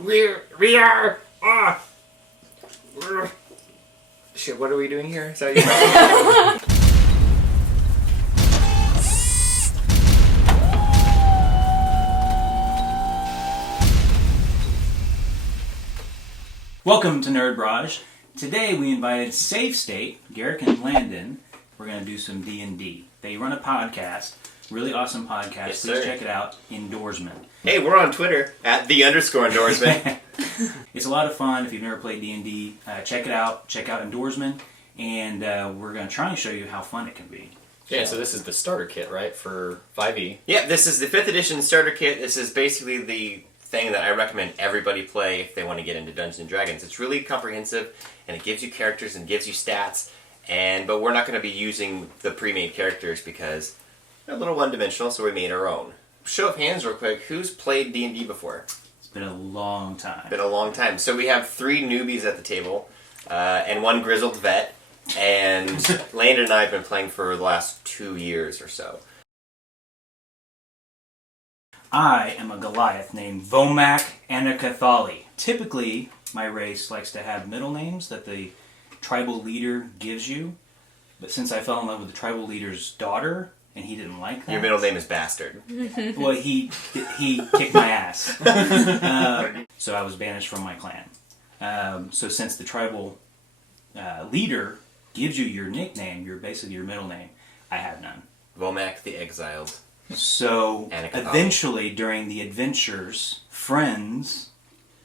We are. Shit, what are we doing here? Is that your Welcome to Nerd Barrage. Today we invited Safe State, Garrick and Landon. We're going to do some D&D. They run a podcast, really awesome podcast. Yes, Please sir. check it out, INDOORSMEN. Hey, we're on Twitter at @the_endorsement. It's a lot of fun. If you've never played D&D, check it out. Check out INDOORSMEN, and we're going to try and show you how fun it can be. Yeah, so this is the starter kit, right, for 5e? Yeah, this is the 5th edition starter kit. This is basically the thing that I recommend everybody play if they want to get into Dungeons & Dragons. It's really comprehensive, and it gives you characters and gives you stats, but we're not going to be using the pre-made characters because they're a little one-dimensional, so we made our own. Show of hands real quick, who's played D&D before? It's been a long time. Been a long time. So we have 3 newbies at the table, and 1 grizzled vet, and Landon and I have been playing for the last 2 years or so. I am a Goliath named Vomac Anakathali. Typically, my race likes to have middle names that the tribal leader gives you, but since I fell in love with the tribal leader's daughter, and he didn't like that... Your middle name is Bastard. Well, he kicked my ass. So I was banished from my clan. So since the tribal leader gives you your nickname, basically your middle name, I have none. Vomac the Exiled. So Anakathali. eventually, during the adventures, friends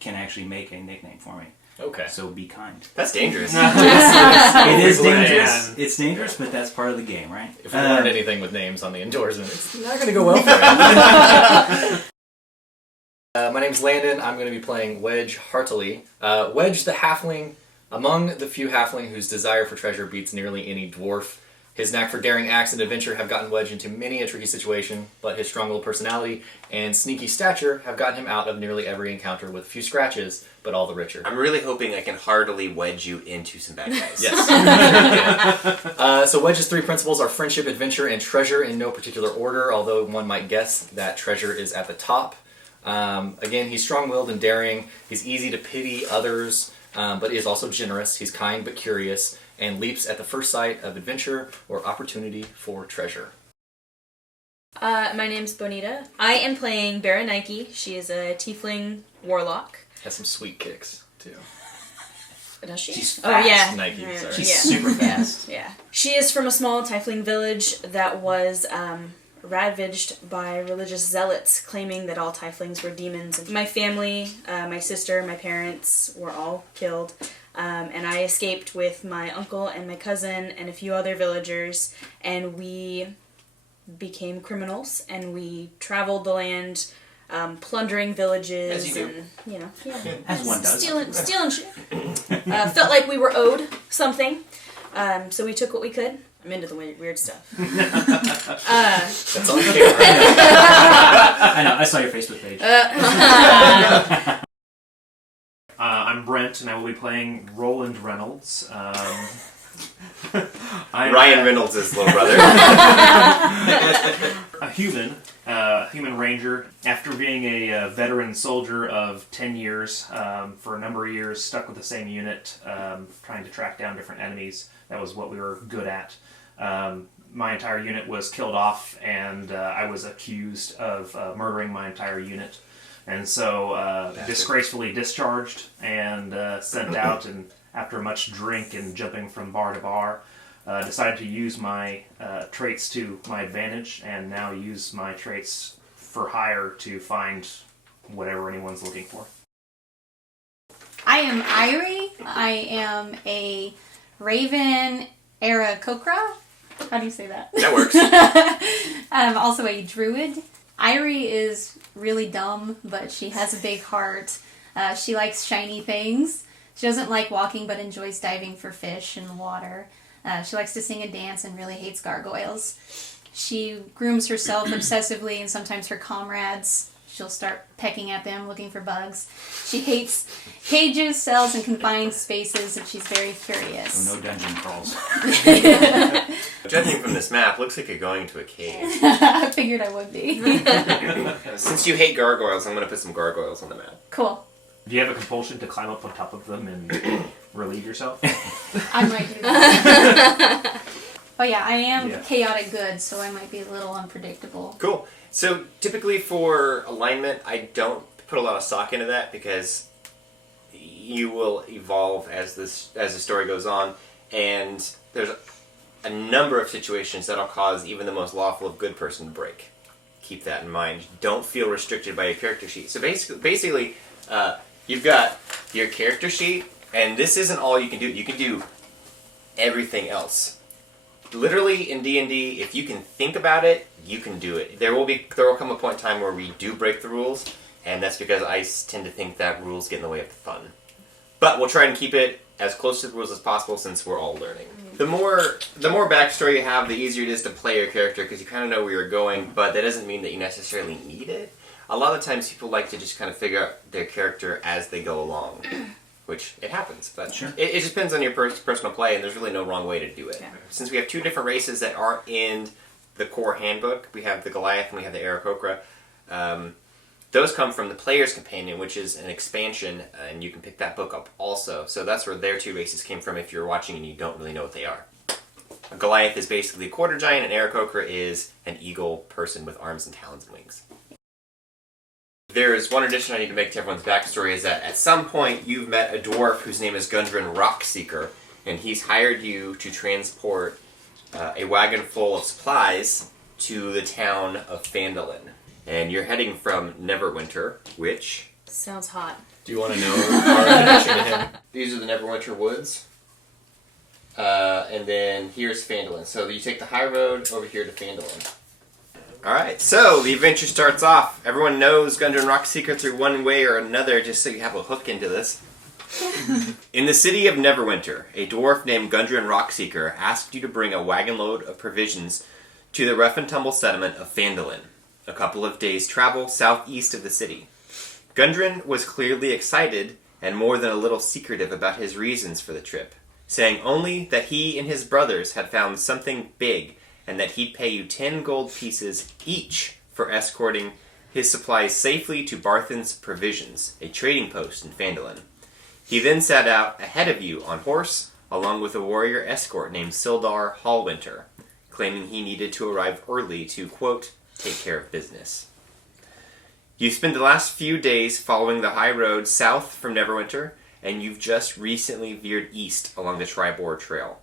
can actually make a nickname for me. Okay. So be kind. That's dangerous. It is dangerous. Man. It's dangerous, but that's part of the game, right? If we learned anything with names on the endorsement, it's not going to go well for it. My name's Landon. I'm going to be playing Wedge Heartily. Wedge the Halfling, among the few Halfling whose desire for treasure beats nearly any dwarf. His knack for daring acts and adventure have gotten Wedge into many a tricky situation, but his strong-willed personality and sneaky stature have gotten him out of nearly every encounter with few scratches, but all the richer. I'm really hoping I can heartily wedge you into some bad guys. Yes. So Wedge's 3 principles are friendship, adventure, and treasure in no particular order, although one might guess that treasure is at the top. Again, he's strong-willed and daring. He's easy to pity others, but is also generous. He's kind but curious, and leaps at the first sight of adventure or opportunity for treasure. My name's Bonita. I am playing Berenike. She is a tiefling warlock. Has some sweet kicks, too. Does she? She's Oh, fast. yeah. Nike, Yeah. sorry. She's super fast. Yeah. She is from a small tiefling village that was ravaged by religious zealots claiming that all tieflings were demons. My family, my sister, my parents were all killed. And I escaped with my uncle and my cousin and a few other villagers, and we became criminals, and we traveled the land, plundering villages. As you do. And, you know, yeah, As one does. stealing shit. Felt like we were owed something, so we took what we could. I'm into the weird stuff. That's on camera. I know, I saw your Facebook page. I'm Brent, and I will be playing Roland Reynolds. Ryan Reynolds' little brother. A human ranger. After being a veteran soldier of 10 years, for a number of years, stuck with the same unit, trying to track down different enemies. That was what we were good at. My entire unit was killed off, and I was accused of murdering my entire unit. And so, disgracefully discharged and sent out, and after much drink and jumping from bar to bar, decided to use my traits to my advantage, and now use my traits for hire to find whatever anyone's looking for. I am Irie. I am a Raven Aarakocra. How do you say that? That works. I'm also a druid. Irie is really dumb, but she has a big heart. She likes shiny things. She doesn't like walking, but enjoys diving for fish in the water. She likes to sing and dance and really hates gargoyles. She grooms herself obsessively, and sometimes her comrades. She'll start pecking at them, looking for bugs. She hates cages, cells, and confined spaces, and she's very curious. So no dungeon crawls. Judging from this map, looks like you're going to a cave. I figured I would be. Since you hate gargoyles, I'm going to put some gargoyles on the map. Cool. Do you have a compulsion to climb up on top of them and relieve yourself? I might do that. Oh yeah, I am Yeah. chaotic good, so I might be a little unpredictable. Cool. So typically for alignment, I don't put a lot of stock into that because you will evolve as the story goes on, and there's a number of situations that'll cause even the most lawful of good person to break. Keep that in mind. Don't feel restricted by your character sheet. So basically, you've got your character sheet, and this isn't all you can do. You can do everything else. Literally in D&D, if you can think about it, you can do it. There will come a point in time where we do break the rules, and that's because I tend to think that rules get in the way of the fun. But we'll try and keep it as close to the rules as possible since we're all learning. The more backstory you have, the easier it is to play your character because you kind of know where you're going, but that doesn't mean that you necessarily need it. A lot of times people like to just kind of figure out their character as they go along. Which, it happens, but Sure. it just depends on your personal play, and there's really no wrong way to do it. Yeah. Since we have two different races that aren't in the core handbook, we have the Goliath and we have the Aarakocra, those come from the Player's Companion, which is an expansion, and you can pick that book up also. So that's where their two races came from if you're watching and you don't really know what they are. A Goliath is basically a quarter giant, and Aarakocra is an eagle person with arms and talons and wings. There is one addition I need to make to everyone's backstory is that at some point you've met a dwarf whose name is Gundren Rockseeker, and he's hired you to transport a wagon full of supplies to the town of Phandalin. And you're heading from Neverwinter, which... Sounds hot. Do you want to know our connection to him? These are the Neverwinter woods. And then here's Phandalin. So you take the high road over here to Phandalin. Alright, so the adventure starts off. Everyone knows Gundren Rockseeker through one way or another, just so you have a hook into this. In the city of Neverwinter, a dwarf named Gundren Rockseeker asked you to bring a wagon load of provisions to the rough and tumble settlement of Phandalin, a couple of days' travel southeast of the city. Gundren was clearly excited and more than a little secretive about his reasons for the trip, saying only that he and his brothers had found something big and that he'd pay you 10 gold pieces each for escorting his supplies safely to Barthen's Provisions, a trading post in Phandalin. He then set out ahead of you on horse, along with a warrior escort named Sildar Hallwinter, claiming he needed to arrive early to, quote, take care of business. You spent the last few days following the high road south from Neverwinter, and you've just recently veered east along the Tribor Trail.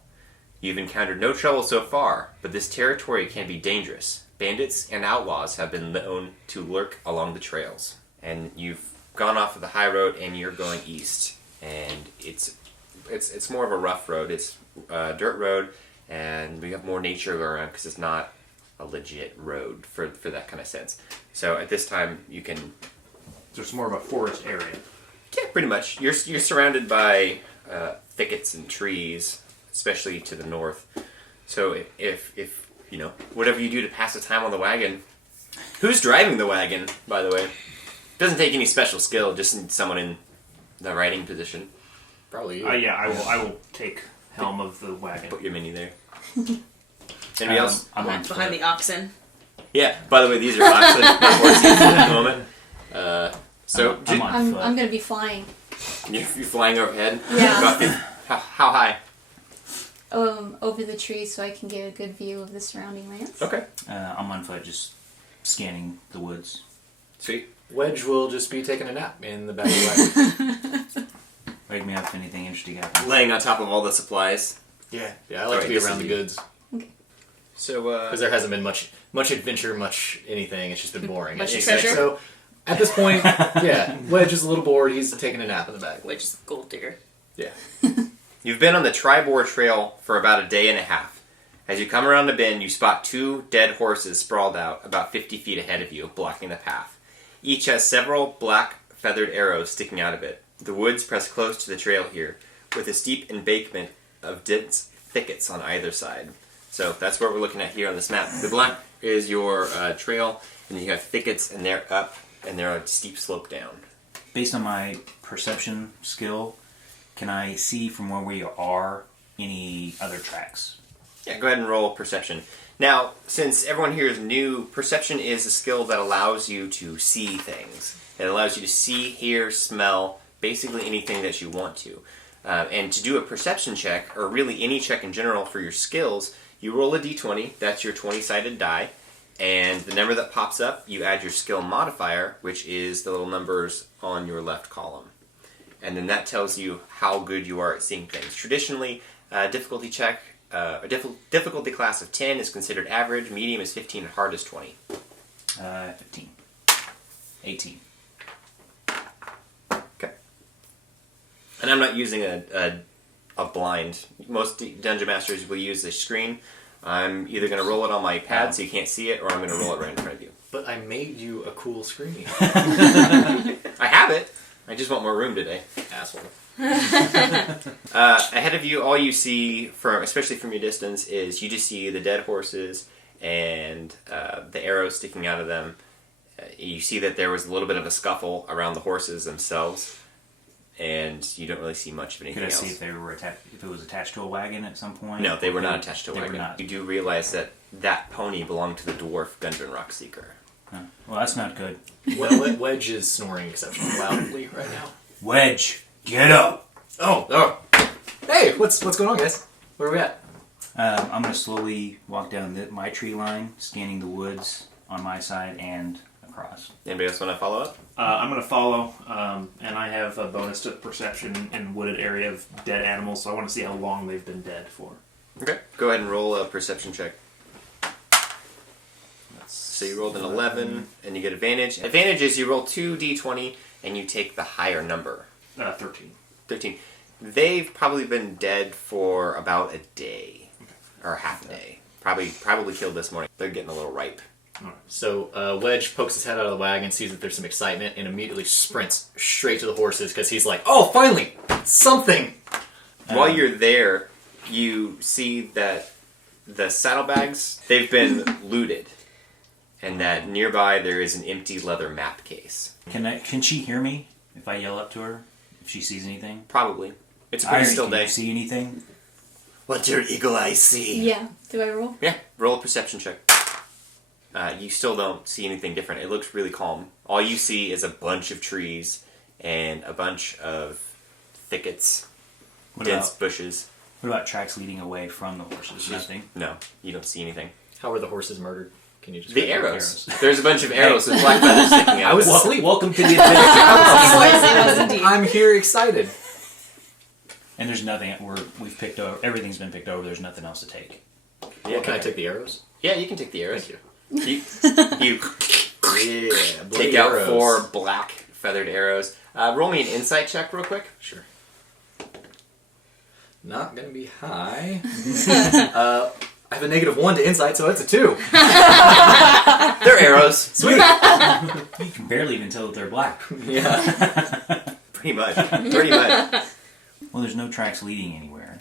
You've encountered no trouble so far, but this territory can be dangerous. Bandits and outlaws have been known to lurk along the trails. And you've gone off of the high road and you're going east. And it's more of a rough road. It's a dirt road, and we have more nature around because it's not a legit road for that kind of sense. So at this time, you can... So it's more of a forest area. Yeah, pretty much. You're surrounded by thickets and trees, especially to the north. So if you know, whatever you do to pass the time on the wagon... Who's driving the wagon, by the way? Doesn't take any special skill, just need someone in the riding position. Probably you. Yeah, I will take helm of the wagon. Put your mini there. Anybody else? I'm on Behind the oxen. Yeah, by the way, these are oxen, not horses at the moment. So, I'm on I'm foot. going to be flying. you're flying overhead? Yeah. How high? Over the trees so I can get a good view of the surrounding lands. Okay. I'm on foot, just scanning the woods. Sweet. Wedge will just be taking a nap in the back of the wagon. Wake me up if anything interesting happens. Laying on top of all the supplies. Yeah, I like to be this around is the you. goods. So, Because there hasn't been much adventure, much anything. It's just been boring. Much It's treasure? So, at this point, yeah, Wedge is a little bored. He's taking a nap in the back. Which is gold digger. Yeah. you've been on the Tribor Trail for about a day and a half. As you come around the bend, you spot two dead horses sprawled out about 50 feet ahead of you, blocking the path. Each has several black feathered arrows sticking out of it. The woods press close to the trail here, with a steep embankment of dense thickets on either side. So that's what we're looking at here on this map. The black is your trail, and you have thickets, and they're up, and they're on a steep slope down. Based on my perception skill, can I see from where we are any other tracks? Yeah, go ahead and roll perception. Now, since everyone here is new, perception is a skill that allows you to see things. It allows you to see, hear, smell, basically anything that you want to. And to do a perception check, or really any check in general for your skills, you roll a d20, that's your 20-sided die, and the number that pops up, you add your skill modifier, which is the little numbers on your left column. And then that tells you how good you are at seeing things. Traditionally, difficulty check, a difficulty class of 10 is considered average, medium is 15, and hard is 20. 15. 18. Okay. And I'm not using a blind. Most Dungeon Masters will use a screen. I'm either going to roll it on my pad so you can't see it, or I'm going to roll it right in front of you. But I made you a cool screen. I have it. I just want more room today. Asshole. Ahead of you, all you see, especially from your distance, is you just see the dead horses and the arrows sticking out of them. You see that there was a little bit of a scuffle around the horses themselves, and you don't really see much of anything Could I else. see if they were if it was attached to a wagon at some point? No, they were not attached to a They were wagon. not. You do realize that that pony belonged to the dwarf Gundren Rockseeker. Huh. Well, that's not good. Wedge is snoring exceptionally loudly right now. Wedge, get up! Oh! Hey, what's going on, guys? Where are we at? I'm going to slowly walk down my tree line, scanning the woods on my side and across. Anybody else want to follow up? I'm going to follow, and I have a bonus to perception in wooded area of dead animals, so I want to see how long they've been dead for. Okay. Go ahead and roll a perception check. So you rolled an 11, and you get advantage. Advantage is you roll 2d20, and you take the higher number. 13. 13. They've probably been dead for about a day, or half a day. Probably killed this morning. They're getting a little ripe. So Wedge pokes his head out of the wagon, sees that there's some excitement, and immediately sprints straight to the horses because he's like, "Oh, finally, something!" While you're there, you see that the saddlebags, they've been looted, and that nearby there is an empty leather map case. Can she hear me if I yell up to her? If she sees anything? Probably. It's a pretty Irie, still can day. you see anything? What's your eagle eye see? Yeah. Do I roll? Yeah, roll a perception check. You still don't see anything different. It looks really calm. All you see is a bunch of trees and a bunch of thickets, dense bushes. What about tracks leading away from the horses? Nothing. No, you don't see anything. How were the horses murdered? Can you just The arrows. There's a bunch of arrows with black feathers sticking out. I was of them. asleep. Welcome to the adventure. I'm here excited. And there's nothing. We've picked over. Everything's been picked over. There's nothing else to take. Yeah, Can I take the arrows? Yeah, you can take the arrows. Thank you. You Yeah, bloody take out arrows. 4 black feathered arrows. Roll me an insight check real quick. Sure. Not gonna be high. I have a -1 to insight, so it's a 2. They're arrows. Sweet. You can barely even tell that they're black. Yeah. Pretty much. Pretty much. Well, there's no tracks leading anywhere.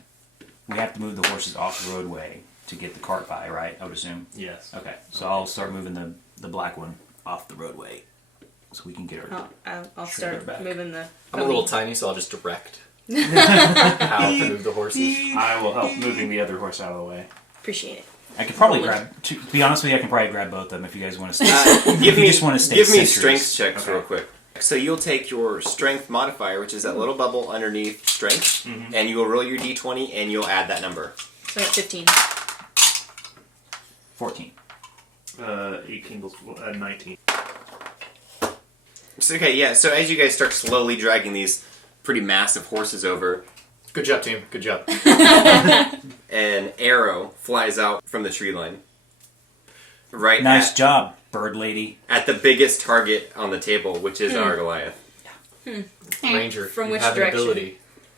We have to move the horses off the roadway to get the cart by, right? I would assume. Yes. Okay, so I'll start moving the black one off the roadway, so we can get her. I'll Straight start back. moving the. I'm a little tiny, so I'll just direct how to move the horses. I will help moving the other horse out of the way. Appreciate it. I could probably grab. To be honest with you, I can probably grab both of them if you guys want to stay. Give you me just want to stay Give me centrist. strength checks Okay. real quick. So you'll take your strength modifier, which is that little bubble underneath strength, and you will roll your d20, and you'll add that number. So at 15. 14. 18 plus 19. So, okay, yeah. So as you guys start slowly dragging these pretty massive horses over, Good job, team. Good job. an arrow flies out from the tree line. Right Nice job, bird lady. at the biggest target on the table, which is our Goliath. Ranger, From you which have direction? an ability.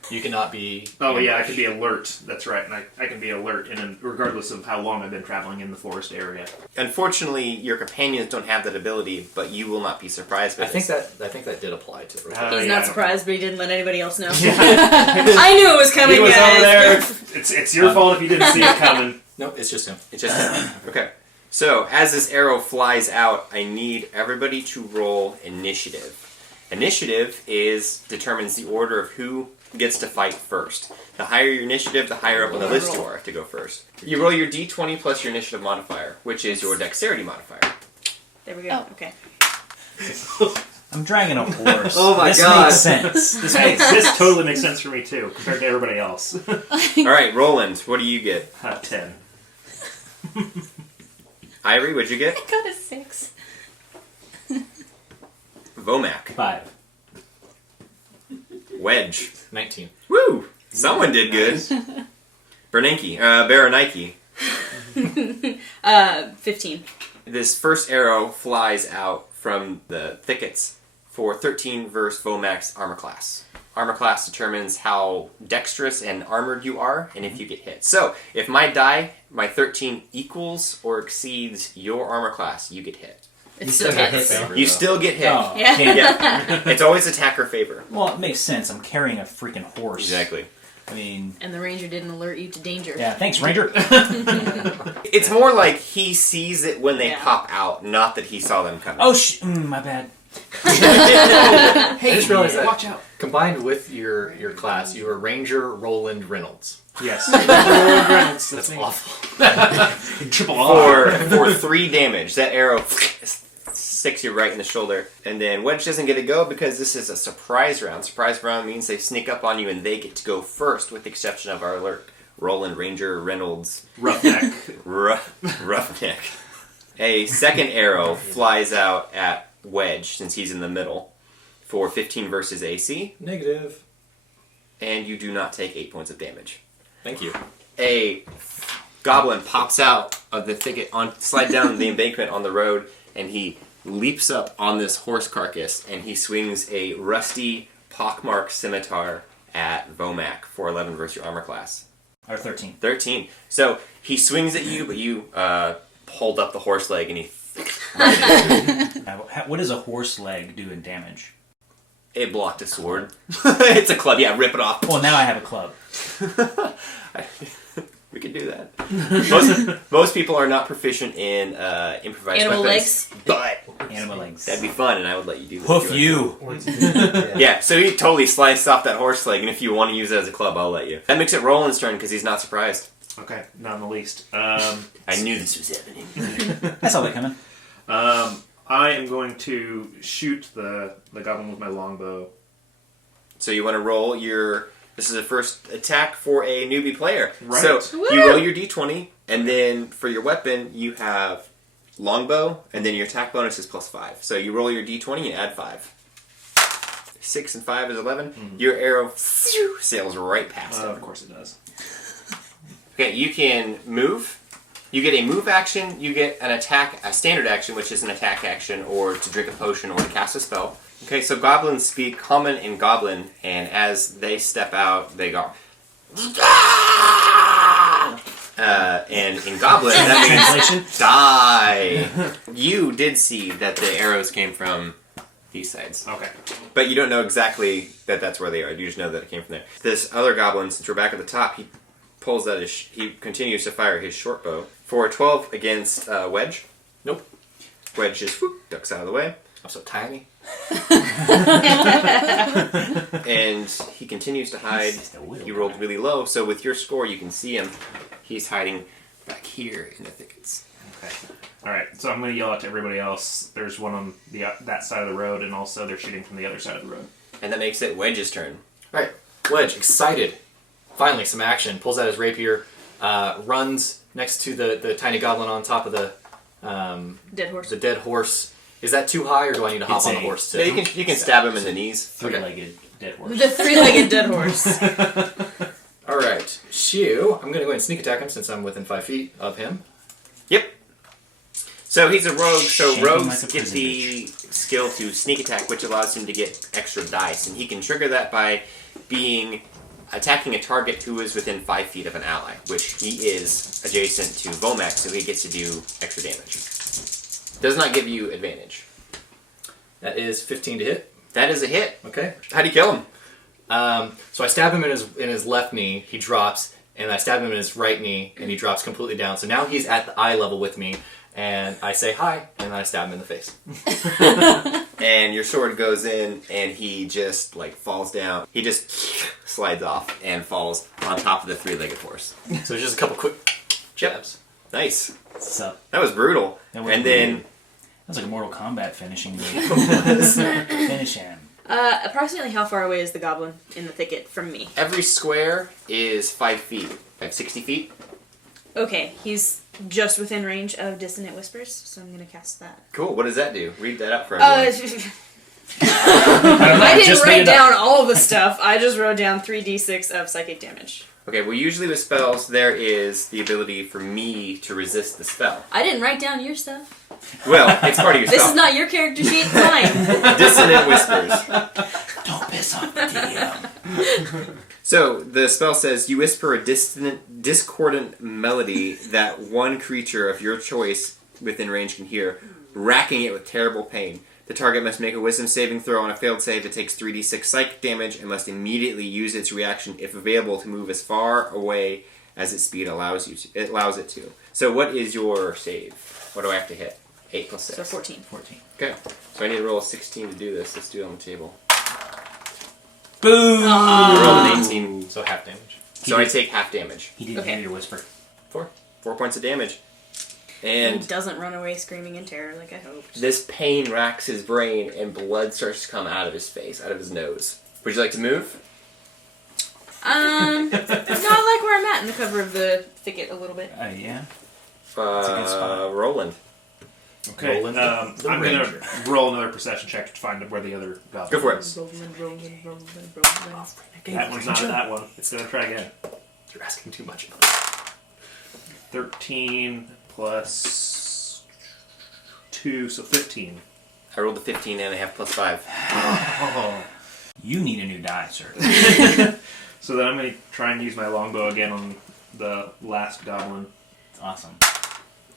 You cannot be... Oh yeah, I can be alert. That's right, and I can be alert, regardless of how long I've been traveling in the forest area. Unfortunately, your companions don't have that ability, but you will not be surprised by I think this. that did apply to the Uh, He's yeah, not surprised, but he didn't let anybody else know. Yeah. I knew it was coming, He was guys. over there. It's your fault if you didn't see it coming. Nope, it's just him. It's just okay. So as this arrow flies out, I need everybody to roll initiative. Initiative determines the order of who gets to fight first. The higher your initiative, the higher up on the list you are to go first. You roll your d20 plus your initiative modifier, which is your dexterity modifier. There we go. Oh. Okay. I'm dragging a horse. Oh my this God. makes sense. This totally makes sense for me too, compared to everybody else. All right, Roland, what do you get? 10. Irie, what'd you get? I got a 6. Vomac. 5. Wedge. 19. Woo! Someone did good. Bernanke. Baranike. 15. This first arrow flies out from the thickets for 13 versus Vomac's armor class. Armor class determines how dexterous and armored you are, and if you get hit. So, if my 13 equals or exceeds your armor class, you get hit. It's still hits. You still get hit. Oh, Yeah. damn. Yeah. It's always attacker favor. Well, it makes sense. I'm carrying a freaking horse. Exactly. I mean, And the ranger didn't alert you to danger. yeah, thanks, Ranger. It's more like he sees it when they Yeah. pop out, not that he saw them coming. Oh, my bad. Hey, I just realized that. Watch out. Combined with your class, you are Ranger Roland Reynolds. Yes. That's That's me. awful. Triple R. For 3 damage. That arrow sticks you right in the shoulder. And then Wedge doesn't get to go because this is a surprise round. Surprise round means they sneak up on you and they get to go first, with the exception of our alert. Roland, Ranger, Reynolds, Roughneck. Roughneck. A second arrow flies out at Wedge, since he's in the middle, for 15 versus AC, Negative. and you do not take 8 points of damage. Thank you. A goblin pops out of the thicket, slide down the embankment on the road, and he leaps up on this horse carcass, and he swings a rusty, pockmarked scimitar at Vomac for 11 versus your armor class. Or 13. 13. So he swings at you, but you hold up the horse leg, and he... Now, what does a horse leg do in damage? It blocked a sword. It's a club. Yeah, rip it off. Well, now I have a club. We could do that. Most people are not proficient in improvised Animal weapons, legs? but Animal legs. that'd be fun, and I would let you do that. Hoof if you. Yeah, so he totally sliced off that horse leg, and if you want to use it as a club, I'll let you. That makes it Roland's turn because he's not surprised. Okay, not in the least. I knew this was happening. I saw that coming. I am going to shoot the goblin with my longbow. So you want to roll your... This is the first attack for a newbie player. Right. So Woo! you roll your d20, and then for your weapon, you have longbow, and then your attack bonus is +5. So you roll your d20 and add 5. 6 and 5 is 11. Mm-hmm. Your arrow sails right past it. Of course it does. Okay, you can move. You get a move action, you get an attack, a standard action, which is an attack action, or to drink a potion, or to cast a spell. Okay, so goblins speak common and goblin, and as they step out, they go... and in goblin, that Translation? means die. You did see that the arrows came from these sides. Okay. But you don't know exactly that that's where they are. You just know that it came from there. This other goblin, since we're back at the top, he pulls out he continues to fire his short bow. For a 12 against Wedge. Nope. Wedge just ducks out of the way. I'm so tiny. And he continues to hide. He rolled really low, so with your score you can see him. He's hiding back here in the thickets. Okay. All right. So I'm going to yell out to everybody else. There's one on that side of the road, and also they're shooting from the other side of the road. And that makes it Wedge's turn. Alright, Wedge, excited. Finally, some action. Pulls out his rapier, runs next to the tiny goblin on top of the Dead horse. dead horse. Is that too high, or do I need to hop It's on the a- horse Yeah, too? you can stab him in the knees. Three-legged dead horse. The three-legged dead horse. Alright, Shu, I'm going to go ahead and sneak attack him since I'm within 5 feet of him. Yep. So he's a rogue, so Shanking rogues like a get prison the skill to sneak attack, which allows him to get extra dice. And he can trigger that by attacking a target who is within 5 feet of an ally, which he is adjacent to Vomac, so he gets to do extra damage. Does not give you advantage. That is 15 to hit. That is a hit. Okay. How do you kill him? So I stab him in his left knee, he drops, and I stab him in his right knee, and he drops completely down. So now he's at the eye level with me, and I say hi, and then I stab him in the face. And your sword goes in, and he just, falls down. He just slides off and falls on top of the three-legged horse. So just a couple quick jabs. Nice. So, That was brutal. That was And then That's like a Mortal Kombat finishing move. Finish him. Approximately how far away is the goblin in the thicket from me? Every square is 5 feet. I have 60 feet. Okay, he's just within range of Dissonant Whispers, so I'm gonna cast that. Cool. What does that do? Read that up for everyone. I didn't Just write made it up. down all the stuff. I just wrote down 3d6 of psychic damage. Okay, well, usually with spells, there is the ability for me to resist the spell. I didn't write down your stuff. Well, it's part of your This spell. is not your character sheet, it's mine. Dissonant Whispers. Don't piss off the DM. So, the spell says, you whisper a discordant melody that one creature of your choice within range can hear, racking it with terrible pain. The target must make a wisdom saving throw. On a failed save, it takes 3d6 psychic damage and must immediately use its reaction, if available, to move as far away as its speed allows it to. So what is your save? What do I have to hit? 8 plus 6. So 14. 14. Okay. So I need to roll a 16 to do this. Let's do it on the table. Boom! I rolled an 18. So half damage. So I take half damage. He didn't Okay. hear your whisper. 4 points of damage. And And doesn't run away screaming in terror like I hoped. this pain racks his brain, and blood starts to come out of his face, out of his nose. Would you like to move? No, I like where I'm at in the cover of the thicket a little bit. Yeah. a good spot. Roland. Okay, Roland I'm the going Ranger. to roll another perception check to find where the other goblin Go for it. is. Roland. That one's not that one. It's going to try again. You're asking too much. 13 plus 2, so 15. I rolled a 15 and a half plus 5. Oh. You need a new die, sir. So then I'm going to try and use my longbow again on the last goblin. Awesome.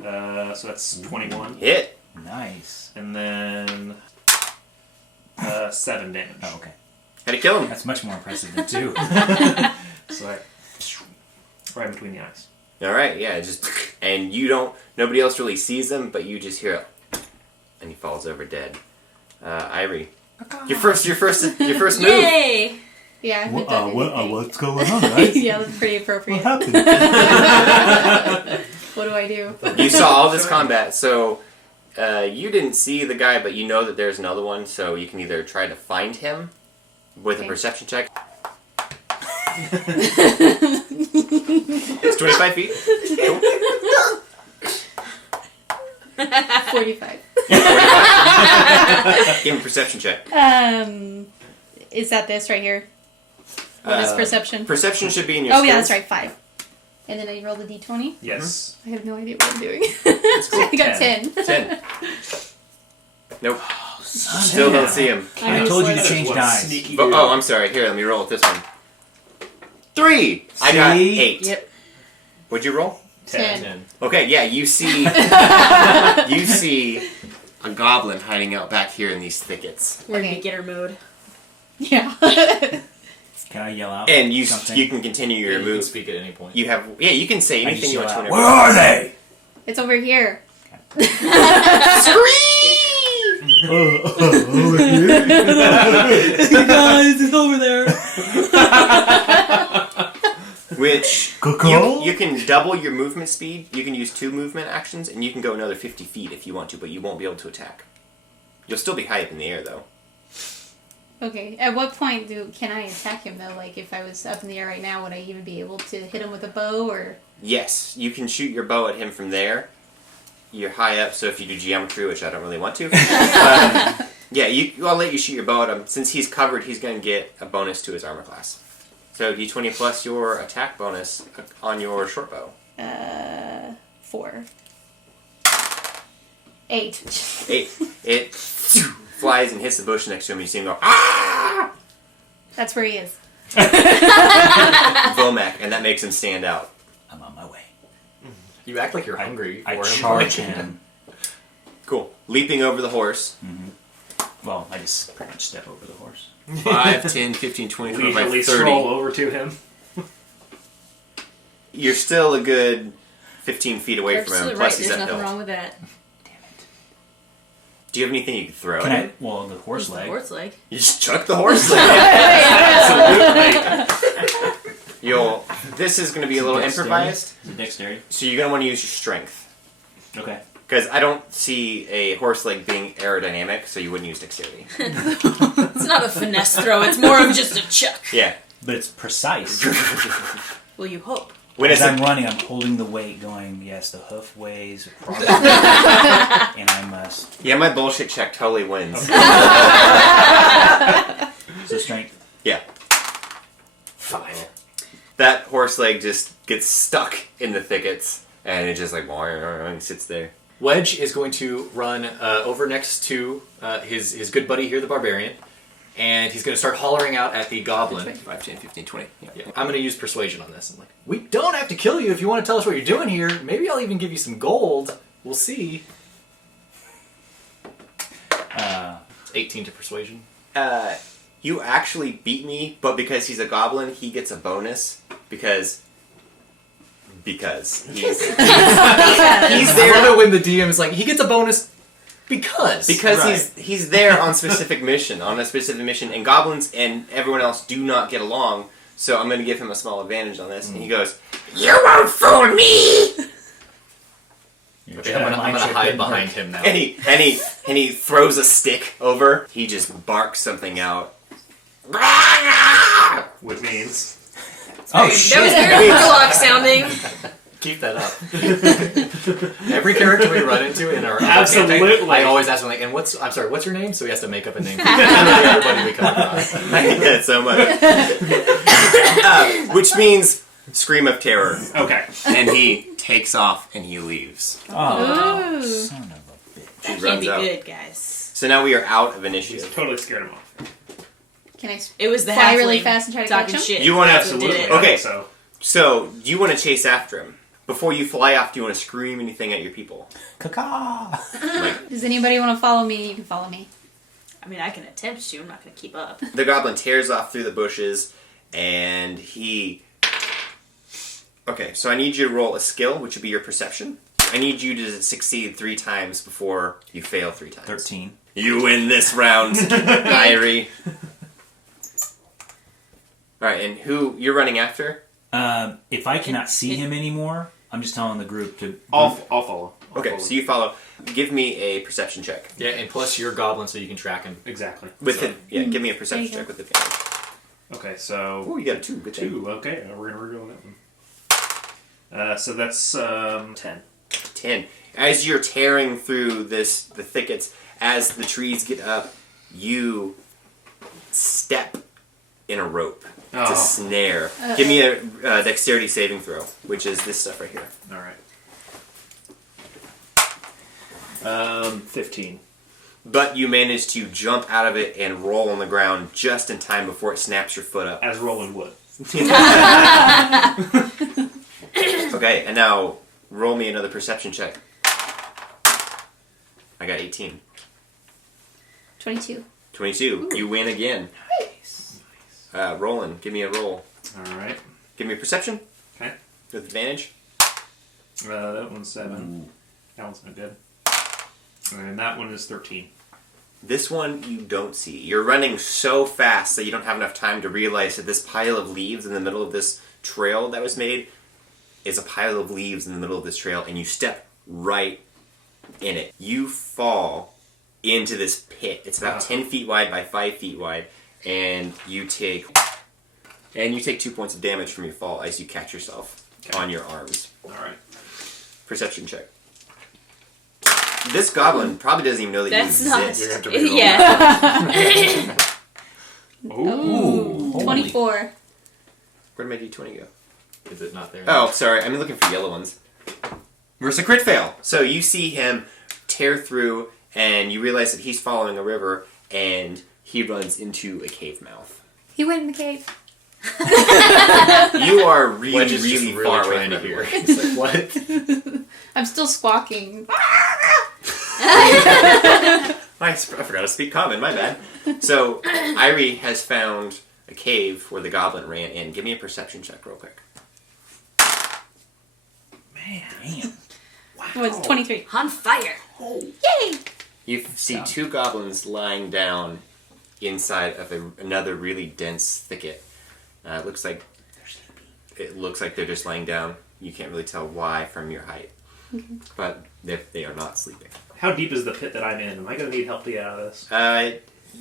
So that's 21. Hit! Nice. And then 7 damage. Oh, okay. How'd you kill him? That's much more impressive than 2. So like, right between the eyes. Alright, yeah, just... And you don't... Nobody else really sees him, but you just hear it. And he falls over dead. Irie. Your first move! Yay! Yeah, I haven't done anything. what's going on, guys? Yeah, that's pretty appropriate. happened? What do I do? You saw all this combat, so... you didn't see the guy, but you know that there's another one, so you can either try to find him with a Okay. perception check. It's 25 feet. Cool. 45. Give him a perception check. Is that this right here? What is perception? Perception should be in your Oh yeah, skills. that's right, 5. And then I roll the d20. Yes. I have no idea what I'm doing. cool. I got 10. 10. Nope. Still don't see him. I told you to useless. change What dice. sneaky But, dude. oh, I'm sorry. Here, let me roll with this one. 3! I got See? 8. Yep. What'd you roll? 10. Okay, yeah, you see... you see a goblin hiding out back here in these thickets. We're in Okay. beginner mode. Yeah. Can I yell out? And you something? you can continue your You can move. speak at any point. You have... Yeah, you can say I anything just you yell want to. out, where are they? It's over here. Guys, it's over there. Which Coco? you can double your movement speed. You can use 2 movement actions, and you can go another 50 feet if you want to, but you won't be able to attack. You'll still be high up in the air, though. Okay. At what point can I attack him though? Like if I was up in the air right now, would I even be able to hit him with a bow or? Yes, you can shoot your bow at him from there. You're high up, so if you do geometry, which I don't really want to, yeah, I'll let you shoot your bow at him. Since he's covered, he's going to get a bonus to his armor class. So d20 plus your attack bonus on your short bow. 4. 8. 8. It flies and hits the bush next to him, and you see him go, ah! That's where he is. Vomac, and that makes him stand out. I'm on my way. You act like you're hungry. I for him. charge him. Cool. Leaping over the horse. Well, I just pretty much step over the horse. 5, 10, 15, 20, 25, Leisurely 30. stroll over to him. You're still a good 15 feet away You're from him, absolutely plus right. he's There's uphill. nothing wrong with that. Do you have anything you can throw Can at I? him? Well, the horse Just the leg. horse leg. You just chuck the horse leg at him. This is going to be a little Dexterity? improvised, Is it dexterity? so you're going to want to use your strength. Okay. Because I don't see a horse leg being aerodynamic, so you wouldn't use dexterity. It's not a finesse throw, it's more of just a chuck. Yeah. But it's precise. Well, you hope. When As it's I'm running, I'm holding the weight, going, yes, the hoof weighs approximately, and I must. yeah, my bullshit check totally wins. So strength. Yeah. 5. That horse leg just gets stuck in the thickets, and it just like sits there. Wedge is going to run over next to his good buddy here, the barbarian, and he's going to start hollering out at the goblin. 5, 10, 15, 20. Yeah. Yeah. I'm going to use persuasion on this. I'm like, we don't have to kill you if you want to tell us what you're doing here. Maybe I'll even give you some gold. We'll see. 18 to persuasion. You actually beat me, but because he's a goblin, he gets a bonus because he's I there. love it when the DM is like, he gets a bonus because Because he's there on a specific mission, and goblins and everyone else do not get along. So I'm going to give him a small advantage on this, and he goes, "You won't fool me!" Okay, I'm gonna hide behind him now. And he throws a stick over. He just barks something out. Which means Oh, That was shit! very warlock sounding. Keep that up. Every character we run into in our Absolutely. campaign, I always ask him like, what's your name? So he has to make up a name for everybody we come across. I hate that so much. Which means scream of terror. okay. And he takes off and he leaves. Oh, Ooh. son of a bitch. He That can't runs be out. good, guys. So now we are out of He's initiative. totally scared him off. Can I It was the fly halfling really fast and try to catch talking him? shit. You want to That's what did Absolutely. it. Okay. So So you want to chase after him. Before you fly off, do you want to scream anything at your people? Caca! Like, Does anybody want to follow me? You can follow me. I mean, I can attempt to. I'm not going to keep up. the goblin tears off through the bushes, and he... Okay, so I need you to roll a skill, which would be your perception. I need you to succeed 3 times before you fail 3 times. 13. You win this round, Irie. Alright, and who you're running after? If I cannot see him anymore, I'm just telling the group to. I'll follow. I'll Okay, follow. so you follow. Give me a perception check. Yeah, and plus you're a goblin, so you can track him. Exactly. With so, it, yeah, give me a perception There you check with advantage. Okay, so Oh, you got a 2. Good job. 2. Okay, we're gonna reroll that one. So that's 10. 10. As you're tearing through the thickets, as the trees get up, you step in a rope. It's a Oh. snare. Give me a dexterity saving throw, which is this stuff right here. All right. 15. But you manage to jump out of it and roll on the ground just in time before it snaps your foot up. As Roland would. Okay, and now roll me another perception check. I got 18. 22. 22. You win again. Roland, give me a roll. All right. Give me a perception Okay. with advantage. That one's 7. That one's not good. And that one is 13. This one you don't see. You're running so fast that you don't have enough time to realize that this pile of leaves in the middle of this trail that was made is a pile of leaves in the middle of this trail, and you step right in it. You fall into this pit. It's about 10 feet wide by 5 feet wide, and you take 2 points of damage from your fall as you catch yourself on your arms. All right. Perception check. This goblin probably doesn't even know that That's you not. exist. You're gonna have to reroll Yeah. Ooh. holy. 24. Where'd my d20 go? Is it not there? Oh, sorry. I'm looking for yellow ones. Where's the crit fail? So you see him tear through, and you realize that he's following a river, and he runs into a cave mouth. He went in the cave. You are really, Wedge is really, just far away trying from to hear. everyone. It's like, what? I'm still squawking. I forgot to speak common. My bad. So Irie has found a cave where the goblin ran in. Give me a perception check, real quick. Damn. Oh, it's 23. On fire. Yay! You see 2 goblins lying down inside of another really dense thicket. It looks like they're just laying down. You can't really tell why from your height. but they are not sleeping. How deep is the pit that I'm in? Am I going to need help to get out of this?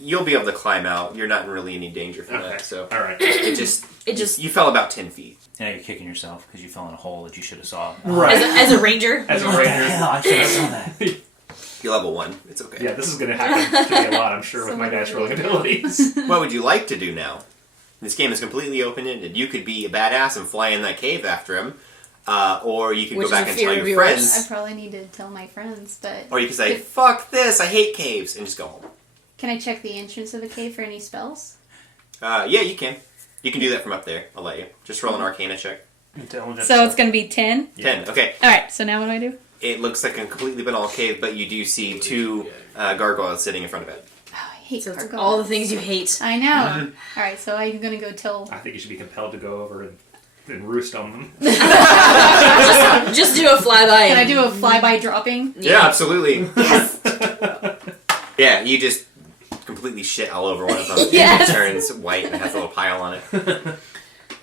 You'll be able to climb out. You're not in really any danger from Okay. that. So All right. you fell about 10 feet. Now you're kicking yourself because you fell in a hole that you should have saw. Right. As a ranger. As a What the ranger. hell? I should have saw that. You're level 1. It's okay. Yeah, this is going to happen to me a lot, I'm sure, with my dice rolling abilities. What would you like to do now? This game is completely open-ended. You could be a badass and fly in that cave after him, or you could Which go back is a and fear tell of your yours. I friends, probably need to tell my friends, but or you could say, "Fuck this! I hate caves," and just go home. can I check the entrance of a cave for any spells? Yeah, you can. You can do that from up there. I'll let you. Just roll an Arcana check. Intelligence. So it's going to be 10? 10. Okay. Alright, so now what do I do? It looks like a completely banal cave, but you do see 2 gargoyles sitting in front of it. Oh, I hate So it's gargoyles. all the things you hate. I know. Alright, so I'm going to go tell... I think you should be compelled to go over and roost on them. Just do a flyby. Can I do a flyby dropping? Yeah, absolutely. Yeah, you just completely shit all over one of them. Yes. And it turns white and has a little pile on it.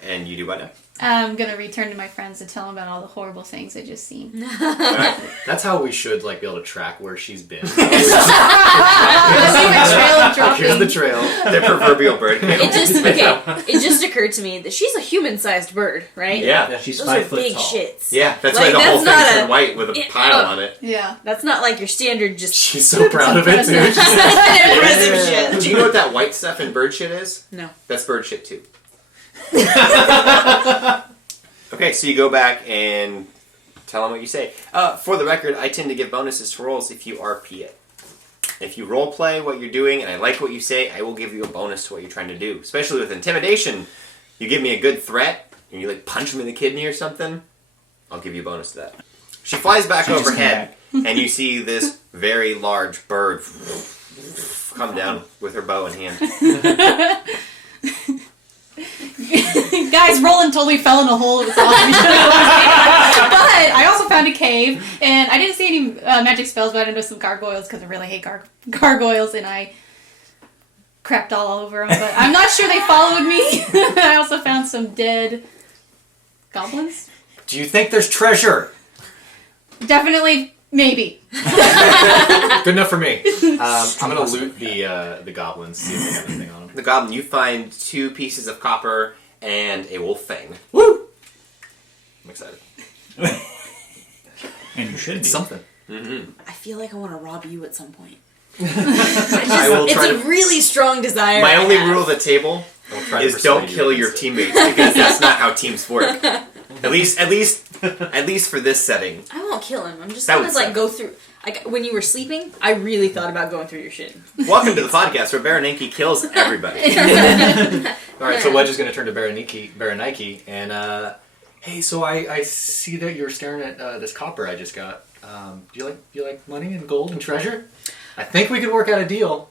And you do what now? I'm going to return to my friends and tell them about all the horrible things I just seen. Alright. That's how we should be able to track where she's been. Let's leave a trail of dropping. Here's the trail. The proverbial bird. It just occurred to me that she's a human-sized bird, right? Yeah. She's Those 5 are foot big tall. shits. Yeah, that's Like, why the whole that's not thing's a- in white with a it- pile on it. Yeah. That's not like your standard just She's so proud of it, too. impressive shit. Do you know what that white stuff in bird shit is? No. That's bird shit too. Okay, so you go back and tell them what you say. For the record, I tend to give bonuses to rolls if you RP it. If you role play what you're doing and I like what you say, I will give you a bonus to what you're trying to do. Especially with intimidation, you give me a good threat and you like punch me in the kidney or something, I'll give you a bonus to that. She flies back just overhead and you see this very large bird come down with her bow in hand. Guys, Roland totally fell in a hole. It was awesome. But I also found a cave, and I didn't see any magic spells, but I know some gargoyles because I really hate gargoyles, and I crapped all over them. But I'm not sure they followed me. I also found some dead goblins. Do you think there's treasure? Definitely, maybe. Good enough for me. I'm going to loot the goblins, see if they have anything on them. The goblin, you find 2 pieces of copper and a wolf fang. Woo! I'm excited. And you should be. It's something. I feel like I want to rob you at some point. I will It's try a to. really strong desire. My I only have. rule of the table I'll try to is persuade don't you kill against your it. teammates because that's not how teams work. At least for this setting. I won't kill him. I'm just That gonna would like suck. go through. Like when you were sleeping, I really thought about going through your shit. Welcome to the podcast where Baranenki kills everybody. Alright, so Wedge is going to turn to Baranike and, hey, so I see that you're staring at this copper I just got. Do you like money and gold and treasure? I think we could work out a deal.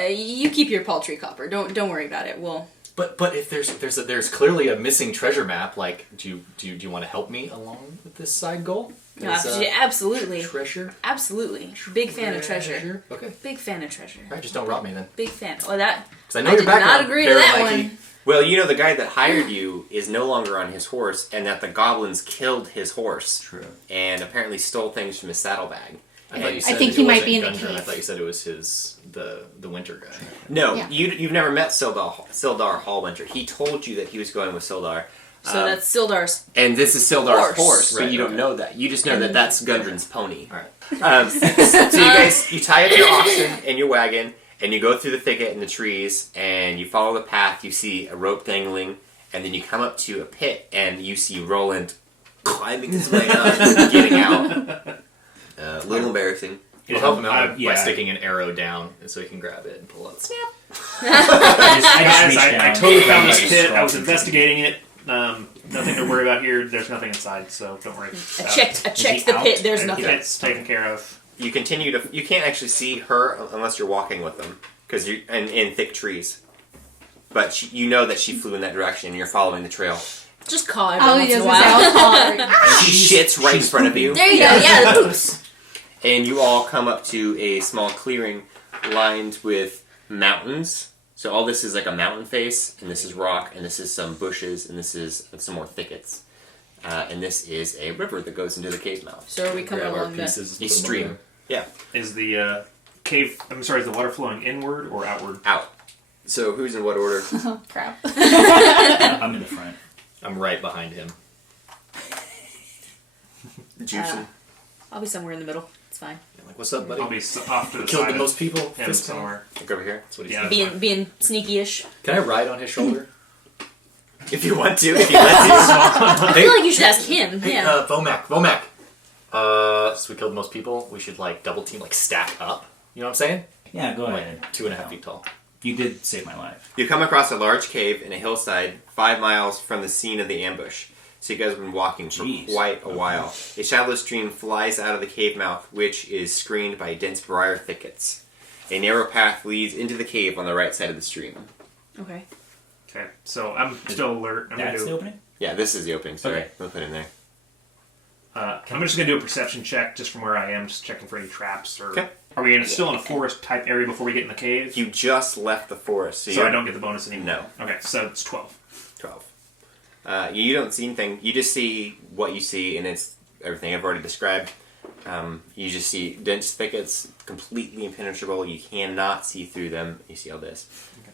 You keep your paltry copper. Don't worry about it. We'll. But if there's clearly a missing treasure map, like, do you want to help me along with this side goal? Absolutely. Treasure? Absolutely. Big fan of treasure. Okay. Big fan of treasure. Alright, just don't rob me then. Big fan. Well, that. Because I know I your did background. not agree to that Baranike. one. Well, you know the guy that hired you is no longer on his horse, and that the goblins killed his horse. True. And apparently stole things from his saddlebag. I thought you And- said think it he might wasn't be in the Gundren. I cave. thought you said it was the winter guy. No, Yeah. you've never met Sildar Hallwinter. He told you that he was going with Sildar. So that's Sildar's. And this is Sildar's horse, but Right, you don't okay. know that. You just know that that's Gundren's pony. Alright. So you tie up your oxen and your wagon, and you go through the thicket and the trees, and you follow the path. You see a rope dangling, and then you come up to a pit, and you see Roland climbing his way up, getting out. A little embarrassing. We'll help him out yeah. by sticking an arrow down so he can grab it and pull up. Snap. I just Guys, reached I down. totally found this Just pit. I was scratched investigating it. Nothing to worry about here. There's nothing inside, so don't worry. I checked he the out? pit. There's And nothing. It's taken care of. You continue to. You can't actually see her unless you're walking with them, because you're in thick trees. But you know that she flew in that direction, and you're following the trail. Just call every Oh, once he in a doesn't while. sound She shits right in she's front of you. There you go. Yeah. Oops. And you all come up to a small clearing lined with mountains. So all this is like a mountain face, and this is rock, and this is some bushes, and this is some more thickets. And this is a river that goes into the cave mouth. So are we coming Grab our along the... pieces. A put them stream. over Yeah, Is the cave? I'm sorry. Is the water flowing inward or outward? out. So who's in what order? Oh, crap. I'm in the front. there. I'm right behind him. Juicing. I'll be somewhere in the middle. It's fine. I'm like, what's up, buddy? I'll be off to the Killed side the most people. of him Fist bump. somewhere. Look over here. That's what he Yeah. said. Fine. Being sneaky-ish. Can I ride on his shoulder? If you want to, if you let to. I feel like you should ask him. Hey, Yeah. Vomac. So we killed the most people. We should like double team, like stack up. You know what I'm saying? Yeah, go Like ahead. 2.5 feet tall. You did save my life. You come across a large cave in a hillside 5 miles from the scene of the ambush. So you guys have been walking for Jeez. quite a while. A shallow stream flies out of the cave mouth, which is screened by dense briar thickets. A narrow path leads into the cave on the right side of the stream. Okay. Okay. So I'm still alert. I'm That's the gonna do. opening? Yeah, this is the opening. Sorry, Okay. we'll put it in there. I'm just gonna do a perception check just from where I am, just checking for any traps or. Okay. Are we still in a forest type area before we get in the cave? You just left the forest, so, So you're I don't get the bonus anymore. No. Okay. So it's 12. 12. You don't see anything. You just see what you see, and it's everything I've already described. You just see dense thickets, completely impenetrable. You cannot see through them. You see all this.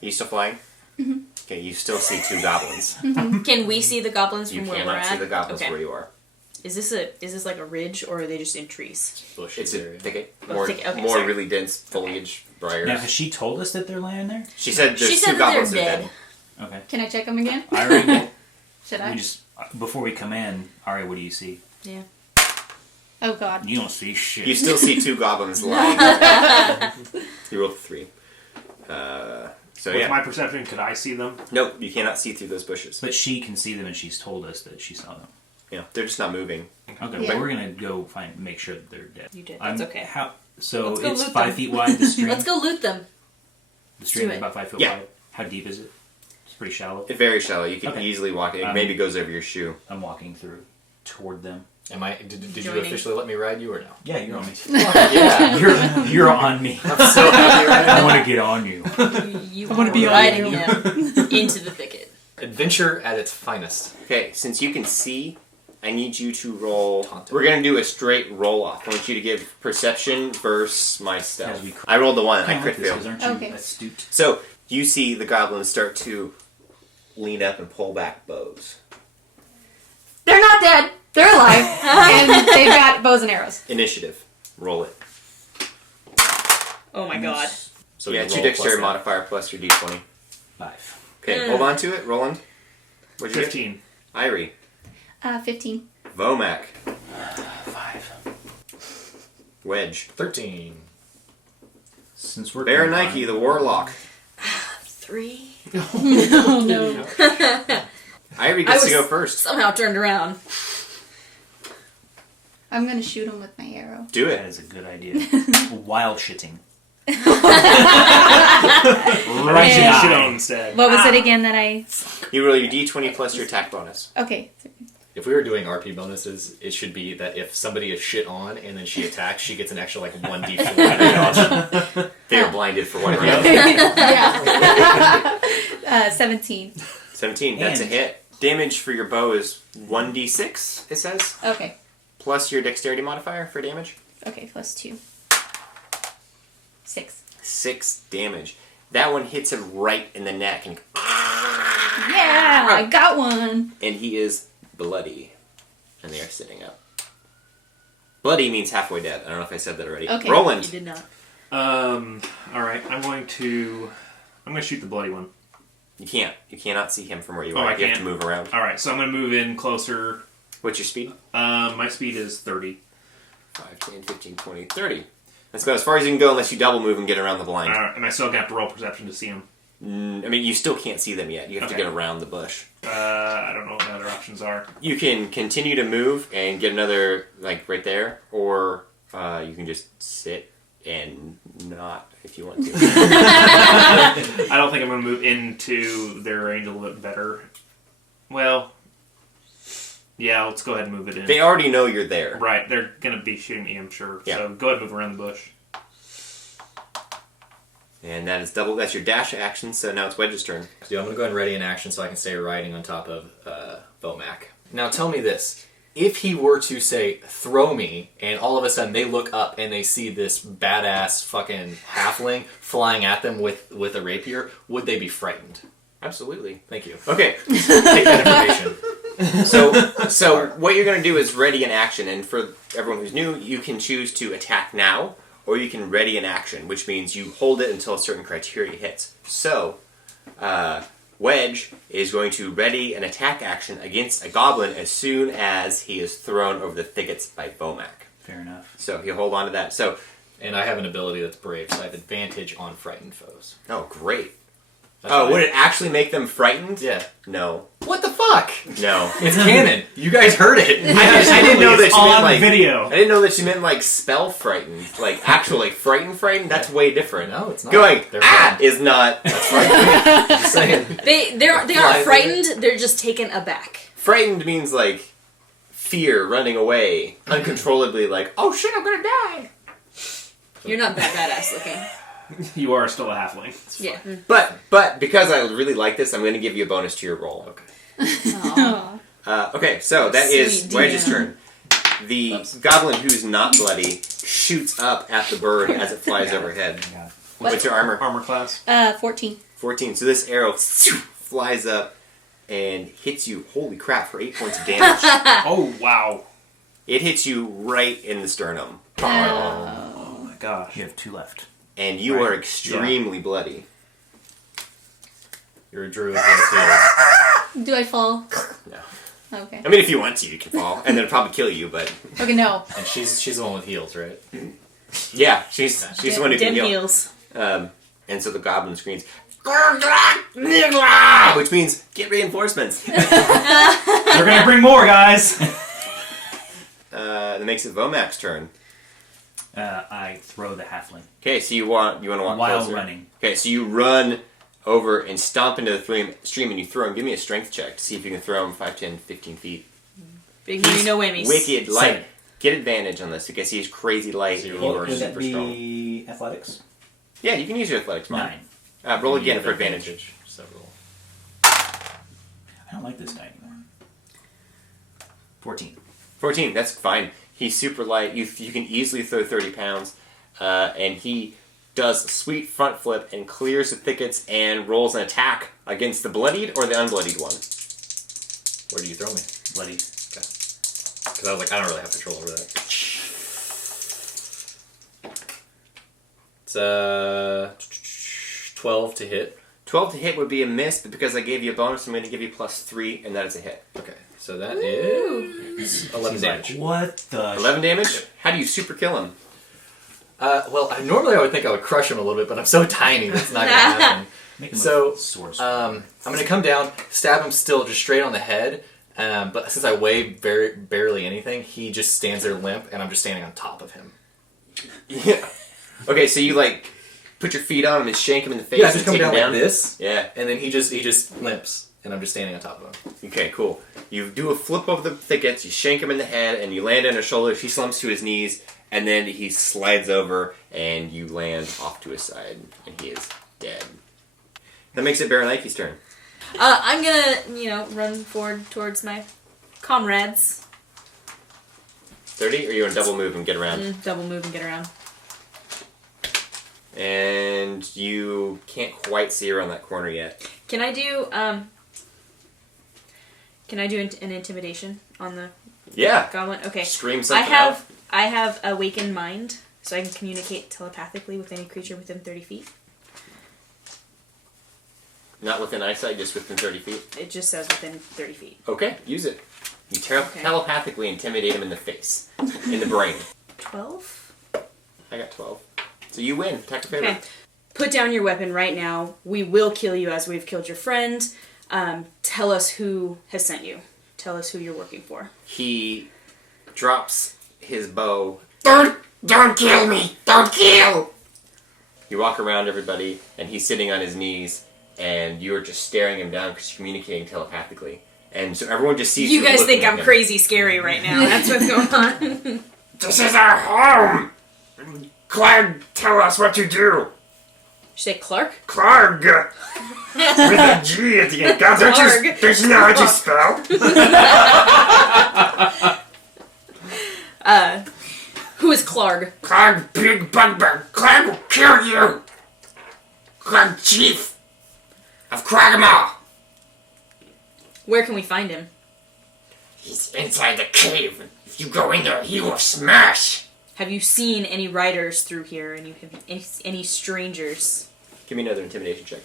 Are you still flying? Mm-hmm. Okay, you still see 2 goblins. Can we see the goblins You from where we're cannot at? see the goblins Okay. where you are. Is this like a ridge, or are they just in trees? Bush It's a area. thicket. Oh, More, thicket, okay, more sorry. really dense foliage, briars. Now, has she told us that they're laying there? She said there's She 2 said that goblins they're that are dead. dead. Okay. Can I check them again? I already did. Should We I? just before we come in, Ari, what do you see? Yeah. Oh, God. You don't see shit. You still see 2 goblins lying. You rolled 3. So With yeah. my perception, could I see them? Nope, you cannot see through those bushes. But she can see them, and she's told us that she saw them. Yeah, they're just not moving. Okay, Yeah. but we're gonna go make sure that they're dead. You did. That's I'm- okay. So Let's go it's loot 5 them. feet wide. The stream. Let's go loot them. The stream do is it. about 5 foot Yeah. wide. How deep is it? It's pretty shallow. It's very shallow. You can Okay. easily walk it. It maybe goes over your shoe. I'm walking through toward them. Am I? Did you Joining. officially let me ride you or no? Yeah, you're on me. Yeah. You're on me. I'm so happy right I now. want to get on you. You wanna are be on riding you. him into the thicket. Adventure at its finest. Okay, since you can see, I need you to roll. Taunted. We're gonna do a straight roll off. I want you to give perception versus my stealth. As we I rolled the 1. I like crit this, 'cause failed. aren't you Okay. astute? So you see the goblins start to lean up and pull back bows. They're not dead. They're alive. And they've got bows and arrows. Initiative. Roll it. Oh my god. So yeah, you it's your roll dexterity plus that. modifier plus your d20. 5. Okay, hold on to it. Roland. What'd you get? 15. Irie. 15. Vomac. 5. Wedge. 13. Since we're Baranike, the warlock. 3. Oh, no. Irie I gets to was- go first. Somehow turned around. I'm going to shoot him with my arrow. Do that it. is a good idea. Wild shitting. Right I in the should eye. own instead. What was it again that I... You roll your d20 plus your attack bonus. Okay. If we were doing RP bonuses, it should be that if somebody is shit on and then she attacks, she gets an extra like 1d4. They are blinded for one of the other. Yeah. 17. 17, that's a And- hit. Damage for your bow is 1d6, it says. Okay. Plus your dexterity modifier for damage. Okay, plus 2. 6. 6 damage. That one hits him right in the neck, and Yeah! I got one! he is bloody. And they are sitting up. Bloody means halfway dead. I don't know if I said that already. Okay. You Roland. did not. Alright, I'm going to shoot the bloody one. You can't. You cannot see him from where you Oh, are. I You have to can't? move around. Alright, so I'm going to move in closer. What's your speed? My speed is 30. 5, 10, 15, 20, 30. That's about as far as you can go unless you double move and get around the blind. Alright, am I still going to have to roll perception to see him? I mean, you still can't see them yet. You have to Okay. get around the bush. I don't know what the other options are. You can continue to move and get another, like, right there, or you can just sit and not if you want to. I don't think I'm going to move into their range a little bit better. Well, yeah, let's go ahead and move it in. They already know you're there. Right, they're going to be shooting me, I'm sure. Yeah. So go ahead and move around the bush. And that is double. That's your dash action, so now it's Wedge's turn. So I'm going to go ahead and ready in action so I can stay riding on top of Vomac. Now tell me this. If he were to say, throw me, and all of a sudden they look up and they see this badass fucking halfling flying at them with a rapier, would they be frightened? Absolutely. Thank you. Okay. Take that information. So what you're going to do is ready an action, and for everyone who's new, you can choose to attack now, or you can ready an action, which means you hold it until a certain criteria hits. So, Wedge is going to ready an attack action against a goblin as soon as he is thrown over the thickets by Vomac. Fair enough. So he'll hold on to that. So, And I have an ability that's brave, so I have advantage on frightened foes. oh, great. That's Oh, why- would it actually make them frightened? Yeah. No. What the fuck? No. It's canon. You guys heard it. I didn't know that It's she all meant on like video. I didn't know that she meant like spell frightened, like actual like frightened. That's way different. No, it's not. Going They're ah frightened. is not. That's right. Just saying. They aren't Fly frightened. They're just taken aback. Frightened means like fear, running away, uncontrollably. Like oh shit, I'm gonna die. You're not that badass looking. You are still a halfling. Yeah. But because I really like this, I'm going to give you a bonus to your roll. Okay. Aw. Okay, so that is Sweet Wedge's DM. turn. The goblin who's not bloody shoots up at the bird as it flies overhead. Yeah. What's your armor? Armor class. 14. 14. So this arrow flies up and hits you, holy crap, for 8 points of damage. Oh wow. It hits you right in the sternum. Oh my gosh. You have 2 left. And you Right. are extremely bloody. You're a druid with heels. Do I fall? No. Okay. I mean, if you want to, you can fall, and then it'll probably kill you, but... Okay, no. And she's the one with heels, right? Yeah, she's the one who can Dim heal. heels. And so the goblin screams, which means, get reinforcements. We're gonna bring more, guys. That makes it Vomac's turn. I throw the halfling Okay, so you want to walk while closer. running. Okay, so you run over and stomp into the stream and you throw him. Give me a strength check to see if you can throw him 5, 10, 15 feet. Big money, no whammies. Wicked light. 7. Get advantage on this because he's crazy light So and you're you lower. are Would that super strong. be athletics? Yeah, you can use your athletics. Mark. 9. Roll You again have for advantage. So roll. I don't like this die anymore. 14. 14, that's fine. He's super light. You can easily throw 30 pounds. And he does a sweet front flip and clears the thickets and rolls an attack against the bloodied or the unbloodied one. Where do you throw me? Bloody. Because I was like, I don't really have control over that. It's 12 to hit. 12 to hit would be a miss, but because I gave you a bonus, I'm going to give you +3, and that is a hit. Okay, so that is 11 She's damage. like, what the... 11 damage? How do you super kill him? Well, normally I would think I would crush him a little bit, but I'm so tiny that's not going to happen. Make him So, a source. I'm going to come down, stab him still just straight on the head, but since I weigh barely anything, he just stands there limp, and I'm just standing on top of him. Yeah. Okay, so you, like, put your feet on him and shank him in the face Yeah, I and just come take him down like this, Yeah. and then he just limps, and I'm just standing on top of him. Okay, cool. You do a flip over the thickets, you shank him in the head, and you land on his shoulders. He slumps to his knees, and then he slides over, and you land off to his side, and he is dead. That makes it Baronike's turn. I'm gonna, run forward towards my comrades. 30, or you want to double move and get around? Double move and get around. And you can't quite see around that corner yet. Can I do an intimidation on the Yeah. goblin? Okay. Scream something out. I have awakened mind, so I can communicate telepathically with any creature within 30 feet. Not within eyesight, just within 30 feet. It just says within 30 feet. Okay, use it. You Okay. telepathically intimidate him in the face. In the brain. 12? I got 12. So you win. Attack your favorite. Okay. Put down your weapon right now. We will kill you as we've killed your friend. Tell us who has sent you. Tell us who you're working for. He drops his bow. Don't kill me! Don't kill! You walk around everybody, and he's sitting on his knees, and you're just staring him down because you're communicating telepathically. And so everyone just sees you. You guys looking think at I'm him. crazy scary right now. That's what's going on. This is our home! Clyde, tell us what to do! say Clark? Clark! With a G at the end. God, Clark. don't you know how to spell? Who is Clark? Clark, big bugbear. Clark will kill you. Clark, chief of Cragmaw. Where can we find him? He's inside the cave. If you go in there, he will smash. Have you seen any riders through here? Any strangers? Give me another intimidation check.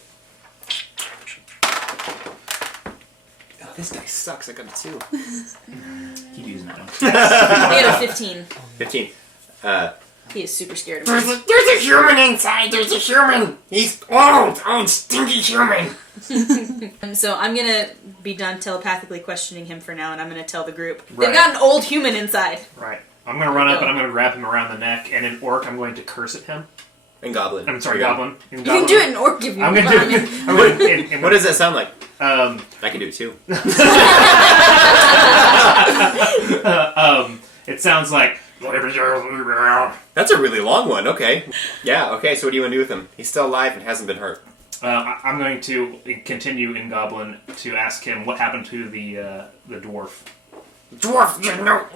Oh, this guy sucks. I got a 2. Keep using that one. He had a 15. 15. He is super scared of me. There's a human inside. There's a human. He's old, stinky human. So I'm gonna be done telepathically questioning him for now, and I'm gonna tell the group. Right. They've got an old human inside. Right. I'm going to run up and I'm going to grab him around the neck, and in orc, I'm going to curse at him. And Goblin. I'm sorry, Yeah. You Goblin. can do it in orc if you I'm want. going to do it. I'm gonna, What does that sound like? Um, I can do it too. it sounds like. That's a really long one. Okay. Yeah, okay, so what do you want to do with him? He's still alive and hasn't been hurt. I'm going to continue in Goblin to ask him what happened to the dwarf. Dwarf,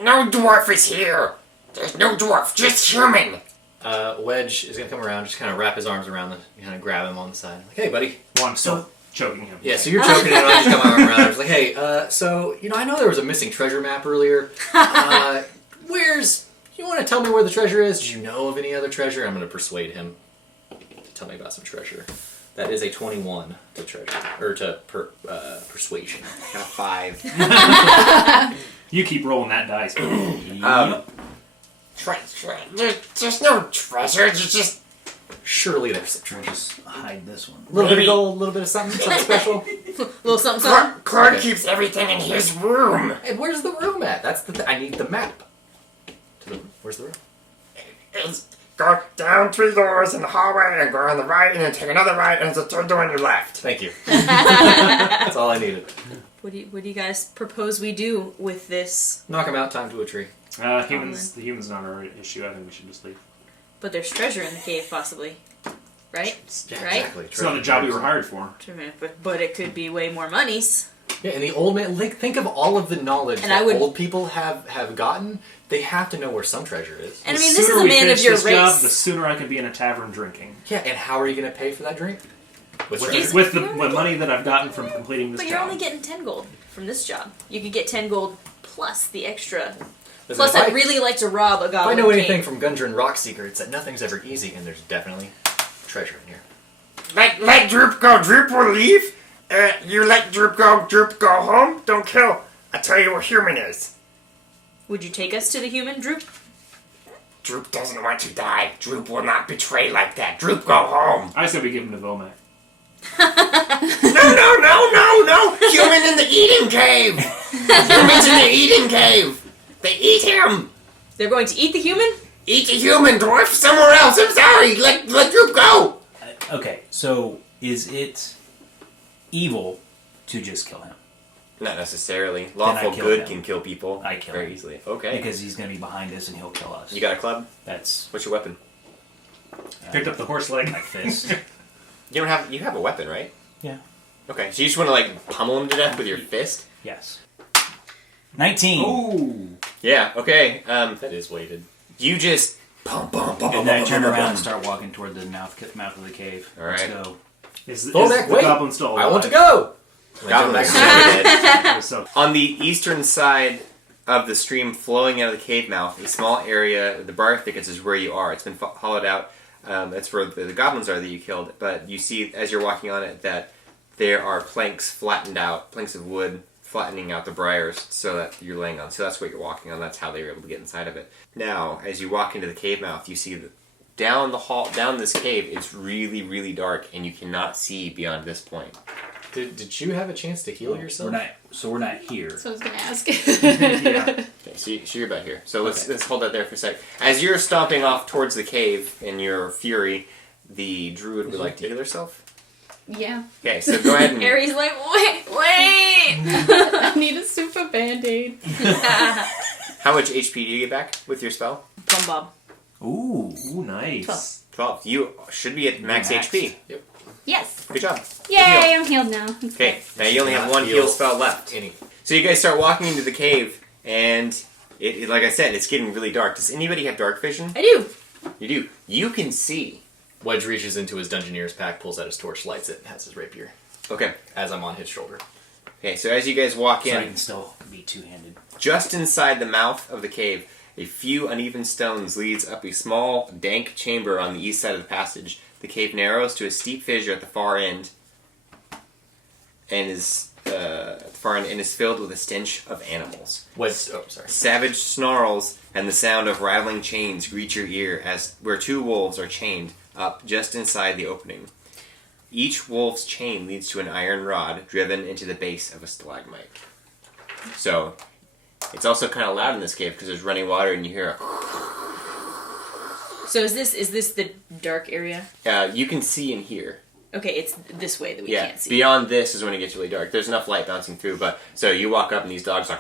no dwarf is here. There's no dwarf, just human. Wedge is gonna come around, just kind of wrap his arms around him, kind of grab him on the side. Like, hey, buddy. Well, I'm still choking him. Yeah, so you're choking him, I just come around. I was like, hey, so, I know there was a missing treasure map earlier. You want to tell me where the treasure is? Do you know of any other treasure? I'm going to persuade him to tell me about some treasure. That is a 21 to treasure, or to persuasion. Got a 5. You keep rolling that dice. There's no treasure, there's just... Surely there's some treasure. Just hide this one. A little bit of gold, a little bit of something special. Little something, something. Clark keeps everything in his room. Hey, where's the room at? That's the I need the map. Where's the room? Go down 3 doors in the hallway and go on the right and then take another right and there's a 3rd door on your left. Thank you. That's all I needed. What do you guys propose we do with this? Knock him out, time to a tree. The human's not our issue. I think we should just leave. But there's treasure in the cave, possibly. Right? Yeah, Right? exactly. It's not the job we were hired for. But it could be way more monies. Yeah, and the old man, think of all of the knowledge And that I would- old people have gotten. They have to know where some treasure is. And I The mean, this is sooner a we man of finish your this job, the race. sooner I can be in a tavern drinking. Yeah, and how are you going to pay for that drink? With treasure. With the money that I've gotten from completing this But job. you're only getting 10 gold from this job. You could get 10 gold plus the extra. Listen, Plus, if I'd really like to rob a If goblin I know anything king. from Gundren and Rockseeker, it's that nothing's ever easy, and there's definitely treasure in here. Let Droop go. Droop will leave. You let Droop go home. Don't kill. I'll tell you where human is. Would you take us to the human, Droop? Droop doesn't want to die. Droop will not betray like that. Droop, go home. I said we give him to Vomac. No. Human in the eating cave. Humans in the eating cave. They eat him. They're going to eat the human? Eat the human, dwarf. Somewhere else. I'm sorry. Let Droop go. Okay, so is it evil to just kill him? Not necessarily. I Lawful kill good him. can kill people I kill very him. easily. Okay. Because he's going to be behind us and he'll kill us. You got a club? That's What's your weapon? Picked up the horse leg. my fist. You have a weapon, right? Yeah. Okay, so you just want to like pummel him to death with your fist? Yes. 19. Ooh. Yeah. Okay. That is weighted. You just And then I turn around and start walking toward the mouth of the cave. All Let's right. go. Is Vomac, the wait. goblin still alive? I want to go! Goblin is dead. So, On the eastern side of the stream flowing out of the cave mouth, a small area, the briar thickets is where you are. It's been hollowed out. That's where the goblins are that you killed. But you see, as you're walking on it, that there are planks flattened out, planks of wood flattening out the briars so that you're laying on. So that's what you're walking on. That's how they were able to get inside of it. Now, as you walk into the cave mouth, you see that down this cave, it's really, really dark, and you cannot see beyond this point. Did you have a chance to heal yourself? We're not here. So I was gonna ask. yeah. Okay, so you're about here. So let's hold that there for a sec. As you're stomping off towards the cave in your fury, the druid would like to heal herself. Yeah. Okay, so go ahead and... Harry's like, wait! I need a super band-aid. How much HP do you get back with your spell? Plum Bob. Ooh. Ooh, nice. 12. You should be at max Max. HP. Yes. Good job. Yay, I'm healed now. Okay, now you only have Not one heal. heal spell left. Any. So you guys start walking into the cave, and like I said, it's getting really dark. Does anybody have dark vision? I do. You do. You can see. Wedge reaches into his Dungeoneer's pack, pulls out his torch, lights it, and has his rapier Okay. as I'm on his shoulder. Okay, so as you guys walk So I in, can still be two-handed. just inside the mouth of the cave, a few uneven stones leads up a small, dank chamber on the east side of the passage. The cave narrows to a steep fissure at the far end, and is filled with a stench of animals. Sorry. Savage snarls and the sound of rattling chains greet your ear where two wolves are chained up just inside the opening. Each wolf's chain leads to an iron rod driven into the base of a stalagmite. So, it's also kind of loud in this cave because there's running water and you hear So is this the dark area? you can see and hear. Okay, it's this way that we Yeah, can't see. beyond this is when it gets really dark. There's enough light bouncing through, but so you walk up and these dogs are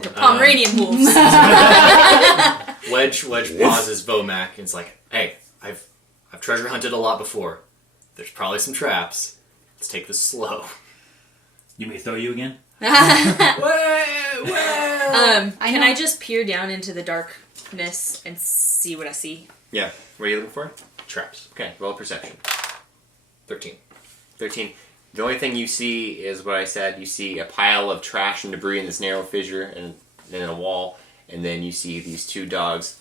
The Pomeranian wolves. Wedge pauses Vomac and is like, "Hey, I've treasure hunted a lot before. There's probably some traps. Let's take this slow." You may throw you again? Can I just peer down into the darkness and see what I see? Yeah, what are you looking for? Traps. Okay, roll perception. 13. 13. The only thing you see is what I said. You see a pile of trash and debris in this narrow fissure and then a wall, and then you see these two dogs.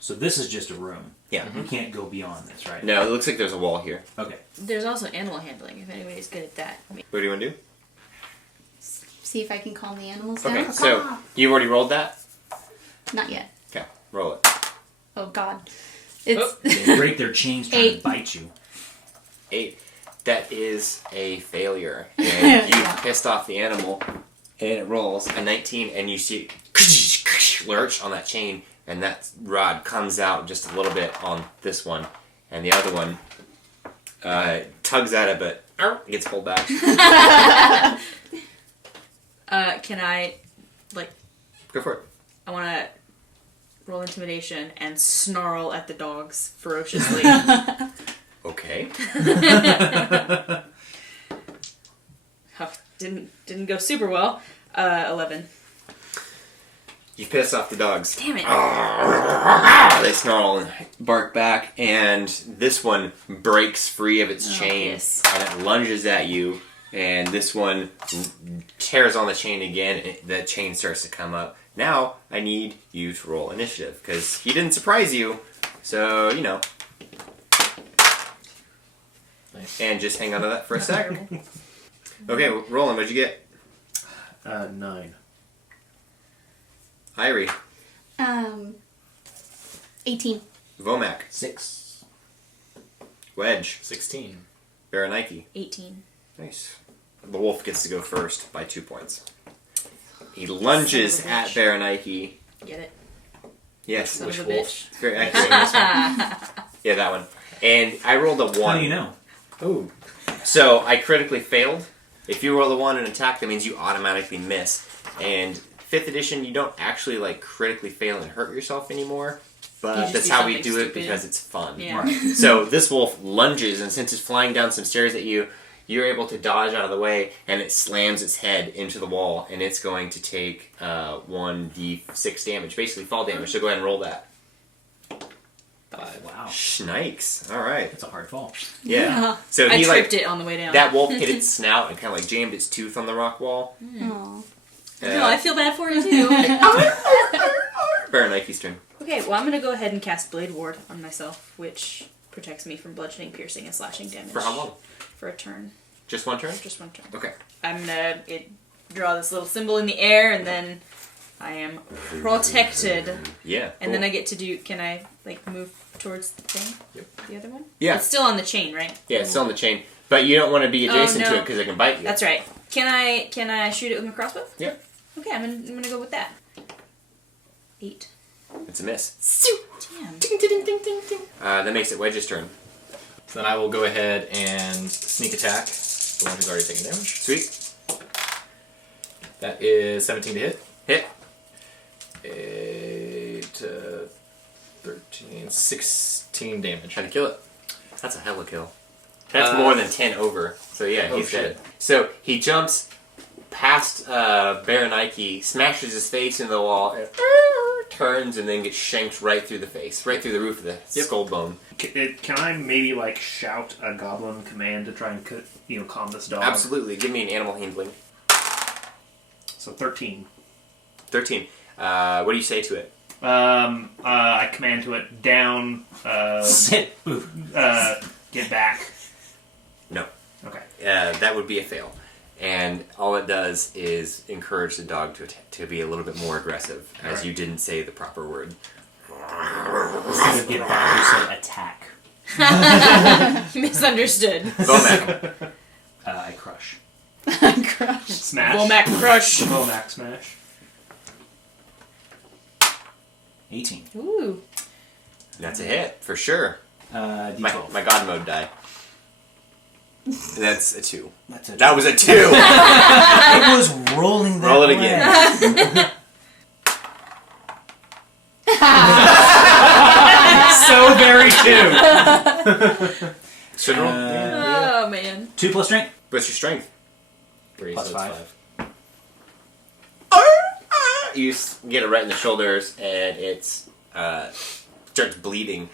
So this is just a room. Yeah. You can't go beyond this, right? No, it looks like there's a wall here. Okay. There's also animal handling, if anybody's good at that. What do you want to do? See if I can calm the animals down. Okay, so you already rolled that? Not yet. Okay, roll it. Oh God. It's They break their chains trying to 8. bite you. 8. That is a failure. And you pissed off the animal, and it rolls a 19, and you see it lurch on that chain, and that rod comes out just a little bit on this one, and the other one tugs at it, but gets pulled back. Can I, Go for it. I want to roll intimidation and snarl at the dogs ferociously. Okay. Oh, didn't go super well. 11. You piss off the dogs. Damn it. They snarl and bark back, and this one breaks free of its chain, yes. and it lunges at you, and this one tears on the chain again, and the chain starts to come up. Now, I need you to roll initiative, because he didn't surprise you, so, you know. Nice. And just hang on to that for a sec. Okay, Roland, what'd you get? 9. Irie, 18. Vomac, 6. Wedge, 16. Baranike. 18. Nice. The wolf gets to go first by 2 points. He lunges Son of a at bitch. Baranike. Get it? Yes, Son Which of a wolf? bitch. it's very accurate. Yeah, that one. And I rolled a 1. How do you know? Ooh. So I critically failed. If you roll a 1 and attack, that means you automatically miss. And 5th edition, you don't actually critically fail and hurt yourself anymore. You But just that's do how we something do it stupid. because it's fun. Yeah. Right. So this wolf lunges, and since it's flying down some stairs at you, you're able to dodge out of the way, and it slams its head into the wall, and it's going to take 1d6 damage, basically fall damage. So go ahead and roll that. 5. Wow. Schnikes. All right. That's a hard fall. Yeah. So I he tripped it on the way down. that wolf hit its snout and kind of jammed its tooth on the rock wall. Aw. No, I feel bad for it too. Baranike's turn. Okay, well I'm gonna go ahead and cast Blade Ward on myself, which protects me from bludgeoning, piercing, and slashing damage. For how long? For a turn. Just one turn? Just one turn. Okay. I'm gonna draw this little symbol in the air, and then I am protected. Yeah. And then I get to do. Can I move towards the thing? Yep. The other one? Yeah. It's still on the chain, right? Yeah, it's still on the chain. But you don't want to be adjacent no. to it because it can bite you. That's right. Can I shoot it with my crossbow? Yeah. Okay, I'm gonna go with that. 8. It's a miss. Damn. That makes it Wedge's turn. So then I will go ahead and sneak attack the one who's already taken damage. Sweet. That is 17 to hit. Hit. 8, 13, 16 damage. Try to kill it. That's a hella kill. That's more than 10 over. So yeah, he's shit. dead. So he jumps past Baranike, smashes his face into the wall, and turns and then gets shanked right through the face, right through the roof of the skull bone. Can I maybe like shout a goblin command to try and calm this dog? Absolutely. Give me an animal handling. So 13. 13. What do you say to it? I command to it down. Sit. Get back. No. Okay. That would be a fail. And all it does is encourage the dog to be a little bit more aggressive, as you didn't say the proper word. Instead of get back, you said attack. Misunderstood. Vomac. I crush. Crush. Smash. Womack crush. Womack smash. 18. Ooh. That's a hit, for sure. D12. My god mode die. That's a 2. That's a That was a 2! It was rolling that Roll it way. again. So very too. Should roll. Oh man. 2 plus strength. What's your strength? 3, Plus so five. it's 5. You get it right in the shoulders, and it's starts bleeding.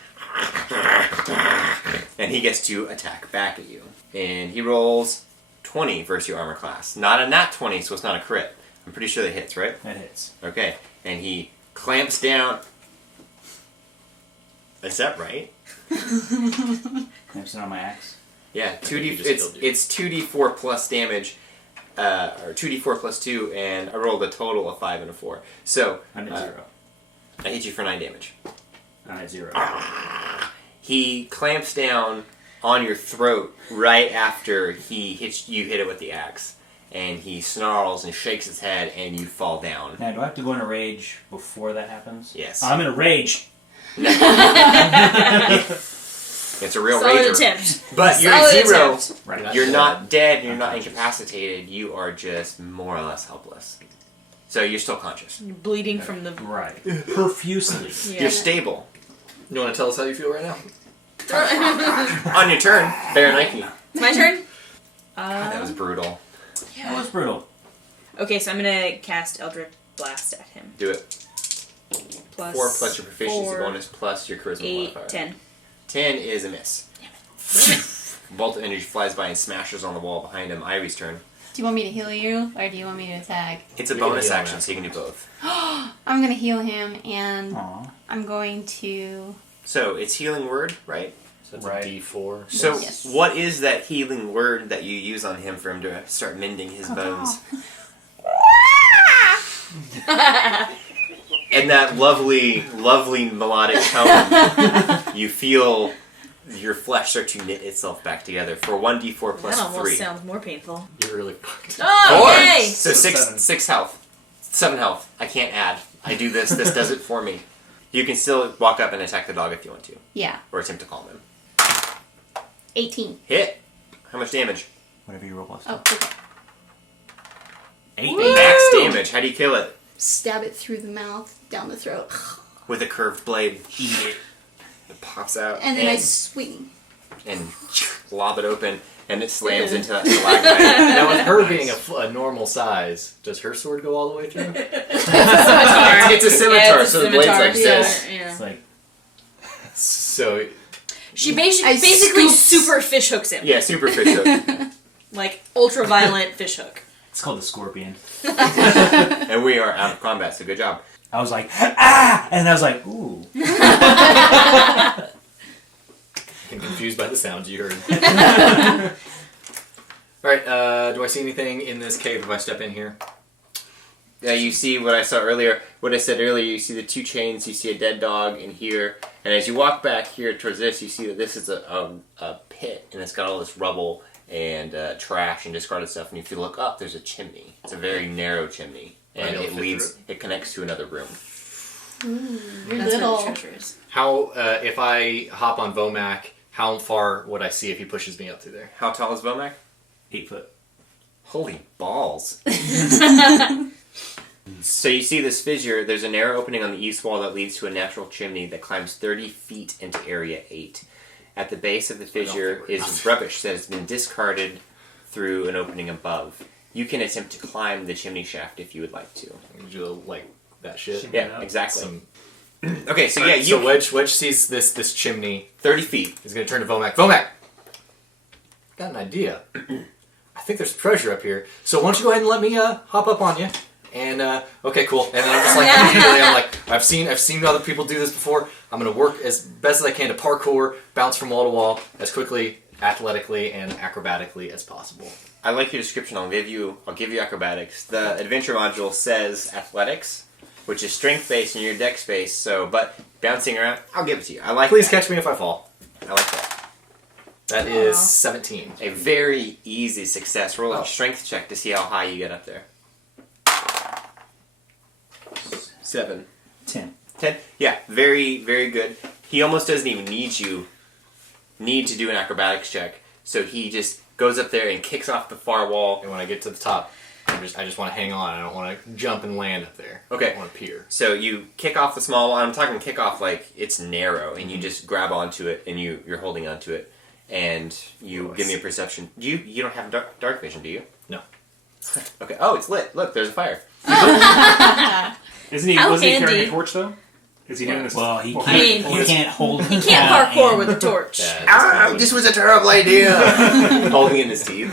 And he gets to attack back at you. And he rolls 20 versus your armor class. Not a nat 20, so it's not a crit. I'm pretty sure that hits, right? That hits. Okay. And he clamps down. Is that right? Clamps it on my axe. Yeah, think you just killed you. it's 2d4 plus damage, or 2d4 plus 2, and I rolled a total of 5 and a 4. So, I'm at 0. I hit you for 9 damage. I'm at 0. He clamps down on your throat right after you hit it with the axe. And he snarls and shakes his head, and you fall down. Now, do I have to go into rage before that happens? Yes. I'm in a rage. It's a real Solid rager. attempt. But you're Solid at 0. attempt. Right. You're not dead, you're not incapacitated, you are just more or less helpless. So you're still conscious. You're bleeding from the. Right. Profusely. Yeah. You're stable. You want to tell us how you feel right now? On your turn, Baranike. It's my turn. That was brutal. That was brutal. Okay, so I'm gonna cast Eldritch Blast at him. Do it. Plus 4 plus your proficiency 4, bonus plus your charisma 8, modifier. 10. 10 is a miss. Bolt of energy flies by and smashes on the wall behind him. Ivy's turn. Do you want me to heal you, or do you want me to attack? It's a You can bonus heal him action, so you can do both. I'm gonna heal him, and Aw. I'm going to. So it's healing word, right? So that's Right. a D4. So Yes. what is that healing word that you use on him for him to start mending his bones? And that lovely, lovely melodic tone, you feel your flesh start to knit itself back together for 1d4 plus That almost 3. sounds more painful. You're really fucked. Oh, Four. yay! So So six, 7. 6 health. 7 health. I can't add. I do this. This does it for me. You can still walk up and attack the dog if you want to. Yeah, Or attempt to calm him. 18. Hit. How much damage? Whatever you roll plus 2. Oh, okay. 8. Max damage. How do you kill it? Stab it through the mouth, down the throat, With a curved blade. Eat it. It pops out. and then I swing. and lob it open, and it slams into that stalagmite. Now, with her being a normal size, does her sword go all the way through? It's a scimitar, Yeah, it's a so the blade's like scimitar. this. Yeah. It's like, So, She I basically scooped- super fish hooks him. Yeah, super fish hook. Like ultra violent fish hook. it's called the scorpion. And we are out of combat, so good job. I was like, ah! And I was like, ooh. I'm confused by the sounds you heard. Alright, do I see anything in this cave if I step in here? You see what I saw earlier, what I said earlier, you see the 2 chains, you see a dead dog in here, and as you walk back here towards this, you see that this is a pit, and it's got all this rubble and trash and discarded stuff, and if you look up, there's a chimney. It's a very narrow chimney, and Right, it leads, it connects to another room. You're That's little. where the treasure is. How, if I hop on Vomac, how far would I see if he pushes me up through there? How tall is Vomac? 8 foot. Holy balls. So you see this fissure, there's a narrow opening on the east wall that leads to a natural chimney that climbs 30 feet into Area 8. At the base of the fissure is rubbish that has been discarded through an opening above. You can attempt to climb the chimney shaft if you would like to. Would you like that shit? Yeah, exactly. Some... Okay, so yeah, So Wedge sees this chimney. 30 feet. He's gonna turn to Vomac. Vomac! Got an idea. I think there's treasure up here. So why don't you go ahead and let me hop up on you? And okay, cool. And then I'm just like immediately, I'm like, I've seen other people do this before. I'm gonna work as best as I can to parkour, bounce from wall to wall as quickly, athletically, and acrobatically as possible. I like your description. I'll give you acrobatics. The adventure module says athletics, which is strength based and your dex based. So, but bouncing around, I'll give it to you. I like. Please that. catch me if I fall. I like that. That is 17. A very easy success. Roll a strength check to see how high you get up there. 7. 10. 10? Yeah, very, very good. He almost doesn't even need to do an acrobatics check. So he just goes up there and kicks off the far wall. And when I get to the top, I just want to hang on. I don't want to jump and land up there. Okay. I want to peer. So you kick off the small wall. I'm talking kick off like it's narrow, and you just grab onto it, and you're holding onto it, and you give me a perception. You don't have dark vision, do you? No. Okay. Oh, it's lit. Look, there's a fire. Wasn't he handy. carrying a torch though? Is he doing this? Well, he Well, can't, I he can't hold He can't parkour with a torch. Yeah, This was a terrible idea. Holding in his teeth.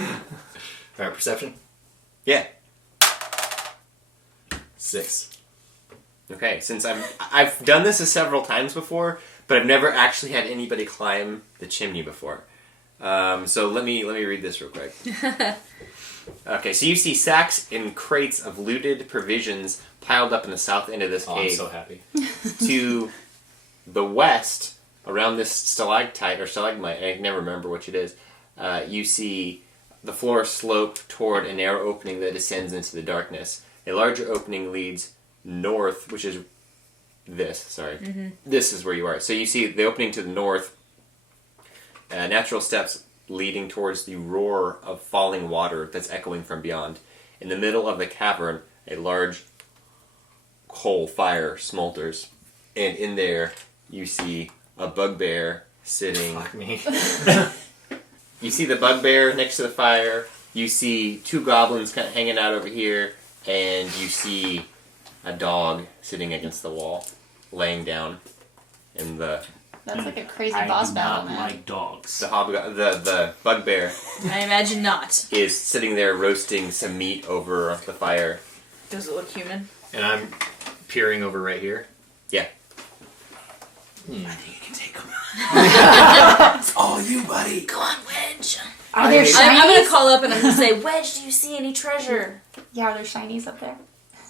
Alright, perception? Yeah. 6. Okay. Since I've done this several times before, but I've never actually had anybody climb the chimney before. So let me read this real quick. Okay, so you see sacks and crates of looted provisions piled up in the south end of this Oh, cave. I'm so happy. To the west, around this stalactite or stalagmite, I can never remember which it is, you see the floor slope toward a narrow opening that descends into the darkness. A larger opening leads north, which is this, sorry. Mm-hmm. This is where you are. So you see the opening to the north, natural steps leading towards the roar of falling water that's echoing from beyond. In the middle of the cavern, a large coal fire smolders, and in there you see a bugbear sitting. Fuck me. You see the bugbear next to the fire. You see 2 goblins kind of hanging out over here, and you see a dog sitting against the wall, laying down in the. That's like a crazy I boss do battle, not man. like dogs. The bugbear I imagine not. is sitting there roasting some meat over the fire. Does it look human? And I'm peering over right here. Yeah. I think you can take them. It's all you, buddy. Go on, Wedge. Are there shinies? I'm gonna call up and I'm gonna say, Wedge, do you see any treasure? Yeah, are there shinies up there?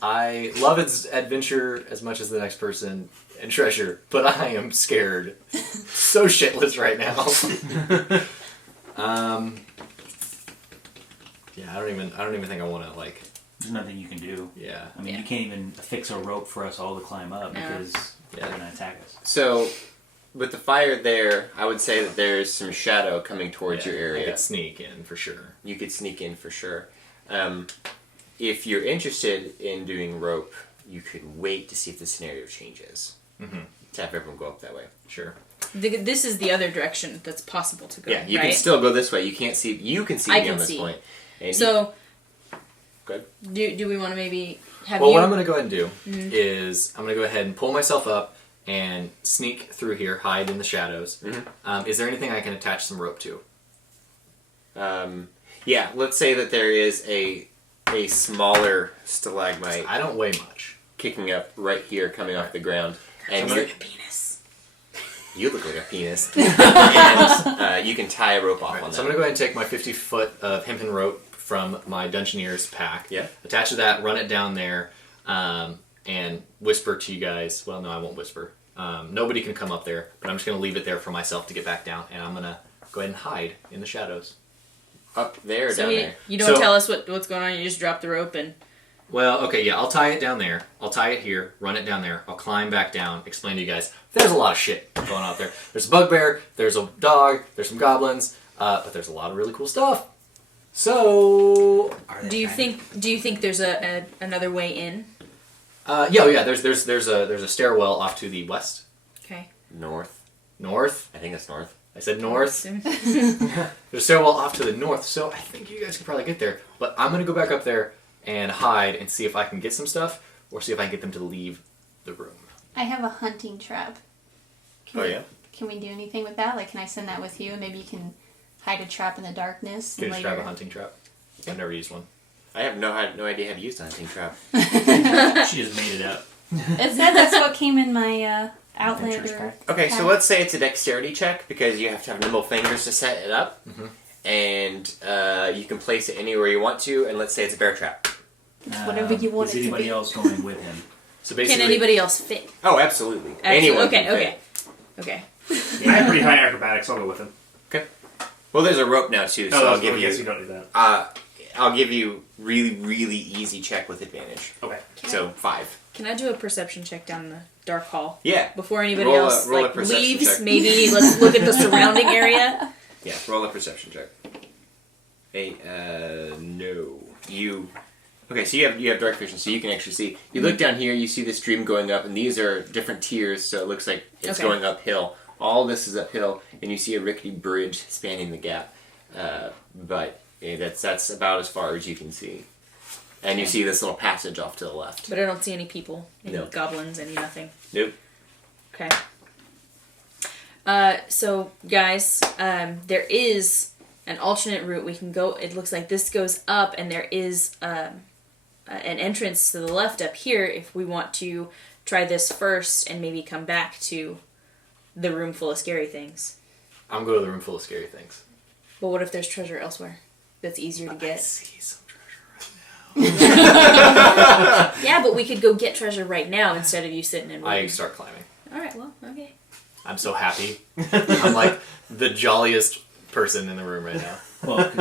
I love its adventure as much as the next person and treasure, but I am scared so shitless right now. Yeah, I don't even think I want to like. There's nothing you can do. Yeah. I mean, Yeah. you can't even fix a rope for us all to climb up No. because they're going to attack us. So, with the fire there, I would say that there's some shadow coming towards your I area. could sneak in for sure. You could sneak in for sure. If you're interested in doing rope, you could wait to see if the scenario changes. Mm-hmm. To have everyone go up that way. Sure. This is the other direction that's possible to go. Yeah, you right? can still go this way. You can't see. You can see I me can on this see. point. And So, good. do we want to maybe have Well, you? what I'm going to go ahead and do is I'm going to go ahead and pull myself up and sneak through here, hide in the shadows. Mhm. Is there anything I can attach some rope to? Yeah, let's say that there is a smaller stalagmite I don't weigh much. kicking up right here, coming off the ground, and So I'm you're- a penis. you look like a penis. And you can tie a rope off Alright, on so that. I'm going to go ahead and take my 50-foot of hempen rope from my Dungeoneer's pack. Yeah. Attach to that, run it down there, and whisper to you guys. Well, no, I won't whisper. Nobody can come up there, but I'm just going to leave it there for myself to get back down, and I'm going to go ahead and hide in the shadows. Up there or So down you, there? you don't So- tell us what's going on. You just drop the rope and. Well, okay, yeah, I'll tie it down there. I'll tie it here, run it down there. I'll climb back down, explain to you guys. There's a lot of shit going on out there. There's a bugbear, there's a dog, there's some goblins, but there's a lot of really cool stuff. So, Do you think there's another way in? yeah. There's a stairwell off to the west. Okay. North. North. I think it's north. I said north. There's a stairwell off to the north, so I think you guys can probably get there. But I'm gonna go back up there and hide and see if I can get some stuff, or see if I can get them to leave the room. I have a hunting trap. Oh yeah. Can we do anything with that? Like, can I send that with you, and maybe you can hide a trap in the darkness? Can you And describe a hunting trap? I've never used one. I have no idea how to use the hunting trap. She just made it up. It said that's what came in my Outlander. Okay, so pack. let's say it's a dexterity check because you have to have nimble fingers to set it up, and you can place it anywhere you want to. And let's say it's a bear trap. It's whatever you want Is it to anybody be. else going with him? So basically, Can anybody else fit? Oh, absolutely. Actually, Anyone. okay, can fit. okay. I have pretty high acrobatics. I'll go with him. Well, there's a rope now too, so I'll give I you. guess you don't do that. I'll give you really easy check with advantage. Okay. So 5. Can I do a perception check down the dark hall Yeah. before anybody Roll a- else roll a like perception leaves? check. Maybe let's look at the surrounding area. Yeah. Roll a perception check. Hey, no. You. Okay, so you have dark vision, so you can actually see. You look down here, you see the stream going up, and these are different tiers, so it looks like it's Okay. going uphill. All this is uphill, and you see a rickety bridge spanning the gap. But that's about as far as you can see. And you see this little passage off to the left. But I don't see any people, any No. goblins, any nothing. Nope. Okay. So guys, there is an alternate route we can go. It looks like this goes up, and there is an entrance to the left up here. If we want to try this first and maybe come back to the room full of scary things. I'm going to the room full of scary things. But what if there's treasure elsewhere that's easier to I get? see some treasure right now. Yeah, but we could go get treasure right now instead of you sitting and I waiting. start climbing. All right, well, okay. I'm so happy. I'm like the jolliest person in the room right now. Well,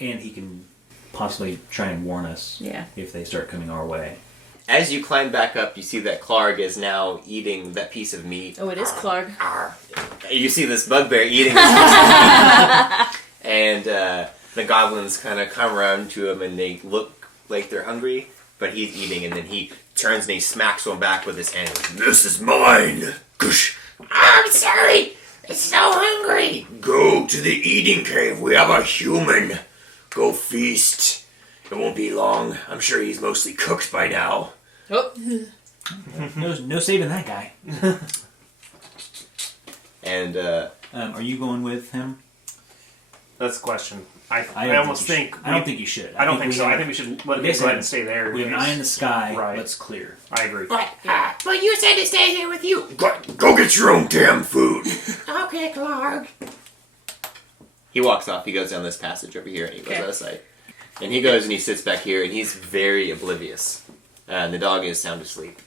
and he can possibly try and warn us Yeah. if they start coming our way. As you climb back up, you see that Clark is now eating that piece of meat. Oh, it is Clark. You see this bugbear eating this piece of meat. And the goblins kind of come around to him and they look like they're hungry, but he's eating, and then he turns and he smacks one back with his hand. This is mine. Kush. I'm sorry. I'm so hungry. Go to the eating cave. We have a human. Go feast. It won't be long. I'm sure he's mostly cooked by now. Oh, No saving that guy. And Are you going with him? That's the question. I don't almost you think. should. I don't think you should. I don't think so. we I have- think we should let him Basically, go ahead and stay there. We have an eye in the sky. Right. Let's clear. I agree. But you said to stay here with you. Go get your own damn food. Okay, Clark. he walks off. He goes down this passage over here, and he goes Okay. out of sight. And he goes and he sits back here, and he's very oblivious. And the dog is sound asleep.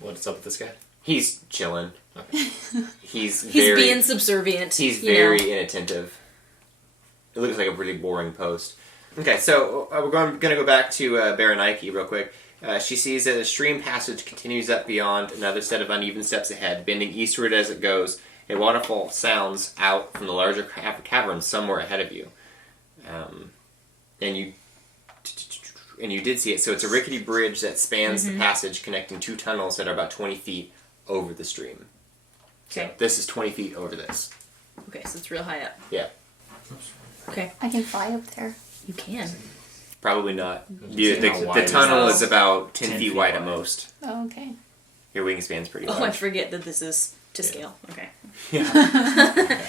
What's up with this guy? He's chilling. He's he's very being subservient. he's you know. very inattentive. It looks like a really boring post. Okay, so we're going to go back to Baranike real quick. She sees that a stream passage continues up beyond another set of uneven steps ahead, bending eastward as it goes. A waterfall sounds out from the larger cavern somewhere ahead of you. And you did see it. So it's a rickety bridge that spans the passage, connecting two tunnels that are about 20 feet over the stream. Okay. This is 20 feet over this. Okay, so it's real high up. Yeah. Okay, I can fly up there. you can. Probably not. see how The wide tunnel it is. is about 10 10 feet feet wide at wide. most. Oh, okay. Your wingspan's pretty Oh, I large. forget that this is to scale. Okay. Yeah.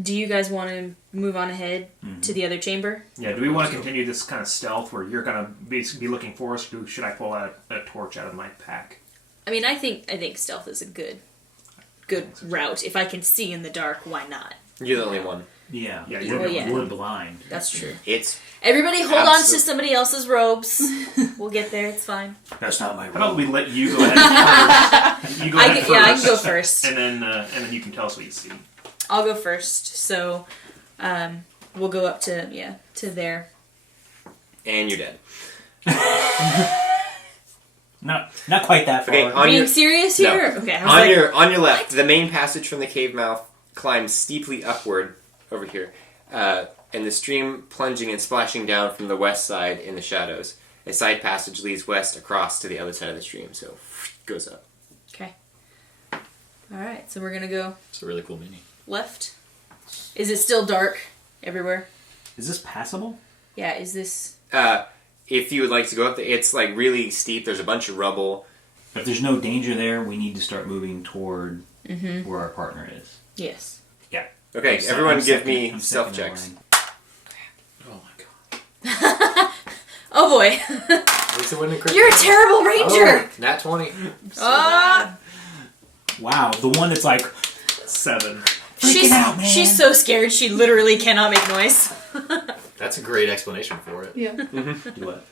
Do you guys want to move on ahead to the other chamber? Yeah. Do we want to continue this kind of stealth where you're gonna be looking for us, or should I pull out a torch out of my pack? I mean, I think stealth is a good route. If I can see in the dark, why not? You're the only one. Yeah. Yeah, We're blind. That's true. It's Everybody hold on to Absolute- somebody else's robes. We'll get there. It's fine. That's not my How about role. we let you go ahead first? You go ahead first. Yeah, I can go first. And then you can tell us what you see. I'll go first. So, we'll go up to there. and you're dead. Not quite that far. Okay, on Being your serious no. here? Okay. I was on your left, the main passage from the cave mouth climbs steeply upward over here. and the stream plunging and splashing down from the west side in the shadows. A side passage leads west across to the other side of the stream, so goes up. Okay. Alright, so we're gonna go It's a really cool mini. left. Is it still dark everywhere? Is this passable? Yeah, is this... If you would like to go up there, it's like really steep. There's a bunch of rubble. If there's no danger there, we need to start moving toward where our partner is. Yes. Yeah. Okay, I'm everyone I'm give second- me I'm stealth second in checks. line. Oh my god. Oh boy. Lisa wouldn't have crit- You're a terrible ranger! Oh, nat 20. Ah! Wow, the one that's like, 7. She's, out, man. she's so scared she literally cannot make noise. That's a great explanation for it. Yeah. do what?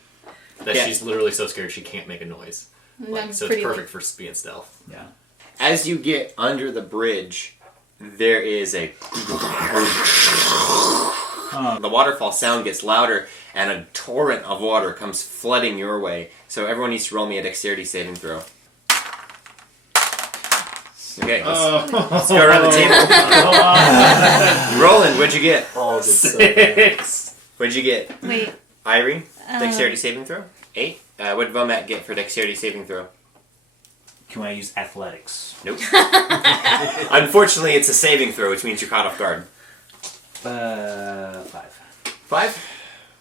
That Yeah. she's literally so scared she can't make a noise. Like, I'm so it's pretty perfect for being stealth. Yeah. As you get under the bridge, there is a... The waterfall sound gets louder, and a torrent of water comes flooding your way. So everyone needs to roll me a dexterity saving throw. Okay, let's go around the table. Roland, what'd you get? Oh, good stuff. 6. What'd you get? Wait. Irie, dexterity saving throw? 8. What did Vomat get for dexterity saving throw? Can I use athletics? Nope. Unfortunately, it's a saving throw, which means you're caught off guard. 5. 5.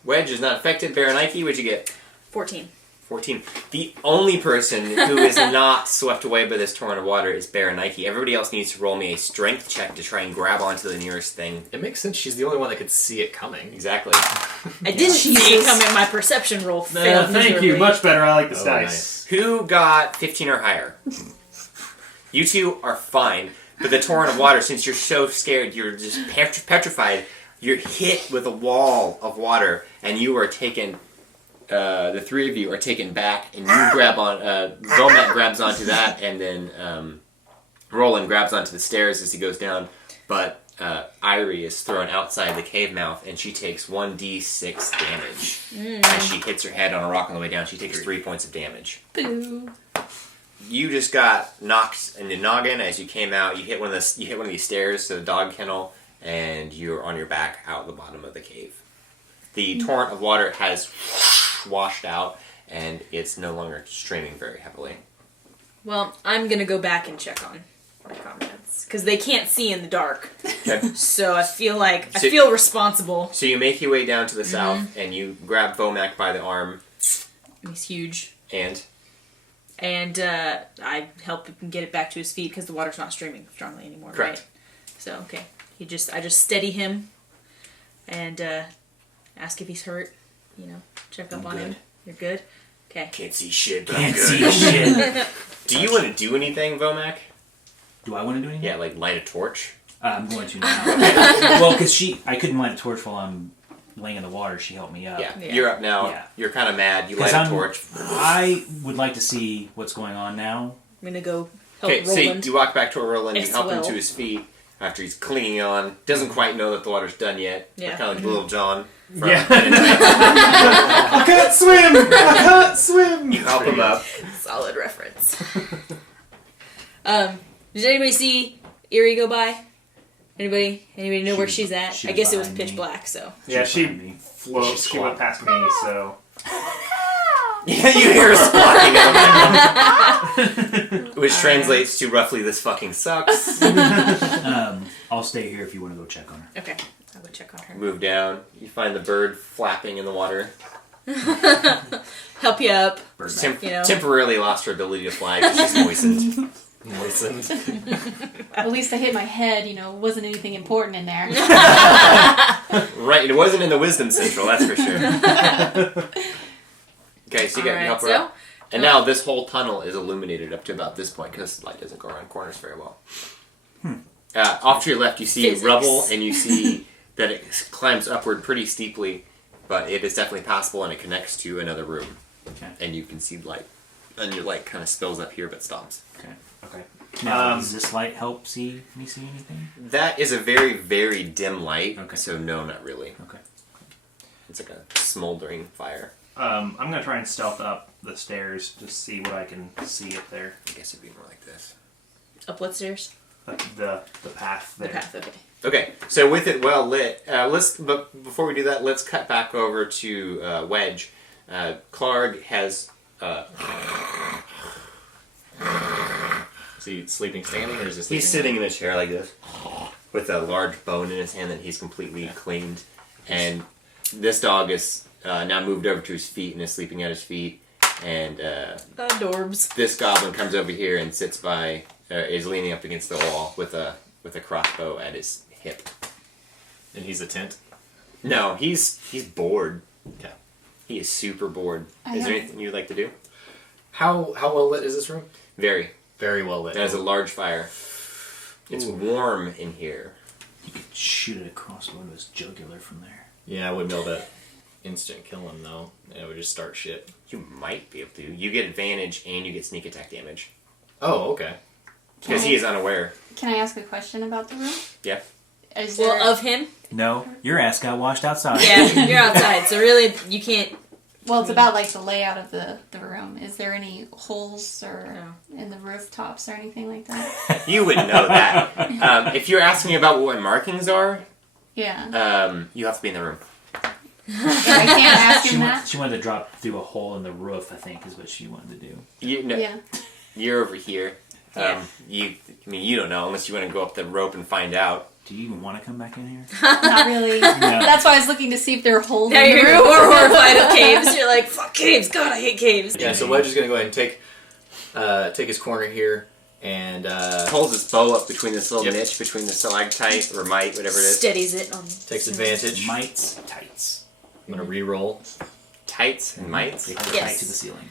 Wedge is not affected. Baronike, what'd you get? 14. 14. The only person who is not swept away by this torrent of water is Baronike. Everybody else needs to roll me a strength check to try and grab onto the nearest thing. It makes sense. She's the only one that could see it coming. Exactly. I didn't see it coming. My perception roll failed Thank you. miserably. Much better. I like this Oh, dice. nice. Who got 15 or higher? You two are fine, but the torrent of water, since you're so scared, you're just petrified, you're hit with a wall of water, and you are taken... the three of you are taken back, and you grab on. Vomat grabs onto that, and then Roland grabs onto the stairs as he goes down. But Irie is thrown outside the cave mouth, and she takes 1d6 damage. As she hits her head on a rock on the way down, she takes 3 points of damage. Boo. You just got knocked in the noggin as you came out. You hit one of these stairs to the dog kennel, and you're on your back out the bottom of the cave. The torrent of water has washed out, and it's no longer streaming very heavily. Well, I'm gonna go back and check on my comrades because they can't see in the dark. Okay. So I feel like I So- feel responsible. So you make your way down to the south, and you grab Vomac by the arm, He's huge, and and I help him get it back to his feet because the water's not streaming strongly anymore. Correct. Right? So okay, I just steady him, and ask if he's hurt. You know, check up I'm on good. him. You're good. Okay. can't see shit, but Can't I'm see good. shit. Do you want to do anything, Vomac? Do I want to do anything? Yeah, like light a torch? I'm going to now. Well, because I couldn't light a torch while I'm laying in the water. She helped me up. Yeah, Yeah. you're up now. Yeah. You're kind of mad. You 'Cause light a I'm- torch. I would like to see what's going on now. I'm gonna go help Okay, so Roland. you walk back to Roland, you As help him well. to his feet after he's clinging on. Doesn't quite know that the water's done yet. Yeah. Kind of like Little John. From Yeah. Men in Black. I can't swim! I can't swim! You help him up. Solid reference. Did anybody see Erie go by? Anybody know where she's at? she I was guess it was behind pitch me. black, so. Yeah, She's behind she me. floats. She went past me, so. Yeah, you hear her squawking at him. Which translates to roughly, this fucking sucks. I'll stay here if you want to go check on her. Okay, I'll go check on her. Move down. You find the bird flapping in the water. Help you up. Bird back. Temp- You know. Temporarily lost her ability to fly because she's moistened. Moistened. At least I hit my head, wasn't anything important in there. Right, it wasn't in the Wisdom Central, that's for sure. Okay, so you got Alright, help her so- up. And now this whole tunnel is illuminated up to about this point because light doesn't go around corners very well. Off to your left, you see Physics. rubble, and you see that it climbs upward pretty steeply, but it is definitely passable, and it connects to another room. Okay. And you can see light. And your light kind of spills up here, but stops. Okay. Okay. Now, does this light help me see anything? That is a very, very dim light, Okay. so no, not really. Okay. It's like a smoldering fire. I'm gonna try and stealth up the stairs to see what I can see up there. I guess it'd be more like this. Up what stairs? the path The there. path. Okay. Okay, so with it well lit, but before we do that, let's cut back over to Wedge. Clark has. Is he sleeping standing or is he sleeping? He's sitting in a chair like this, with a large bone in his hand that he's completely cleaned, and this dog is now moved over to his feet and is sleeping at his feet. And Adorbs. this goblin comes over here and sits by, is leaning up against the wall with a crossbow at his hip. And he's a tent. No, he's bored. Okay. He is super bored. I Is there know. anything you'd like to do? How well lit is this room? Very. Very well lit. It has a large fire. It's warm in here. You could shoot it across into his jugular from there. Yeah, I wouldn't be able to instant kill him though. It would just start shit. You might be able to. You get advantage and you get sneak attack damage. Oh, okay. Because he is unaware. Can I ask a question about the room? Yeah. Is there... Well, of him. No, your ass got washed outside. Yeah, you're outside, so really you can't. Well, it's about like the layout of the room. Is there any holes or in the rooftops or anything like that? You would know that. If you're asking about what markings are, Yeah. you have to be in the room. I can't ask him She that. wanted to drop through a hole in the roof, I think, is what she wanted to do. Yeah. You're over here. Yeah. You don't know unless you want to go up the rope and find out. Do you even want to come back in here? Not really. No. That's why I was looking to see if there are holes Now in the you're roof. more horrified of caves. You're like, fuck caves. God, I hate caves. Yeah, so Wedge is gonna go ahead and take his corner here and Holds his bow up between this little Yep. niche between the stalactite or mite, whatever it is. Steadies it on. takes advantage. Mites, tights. I'm gonna re-roll. Tights and mites. They hold Yes. tight to the ceiling.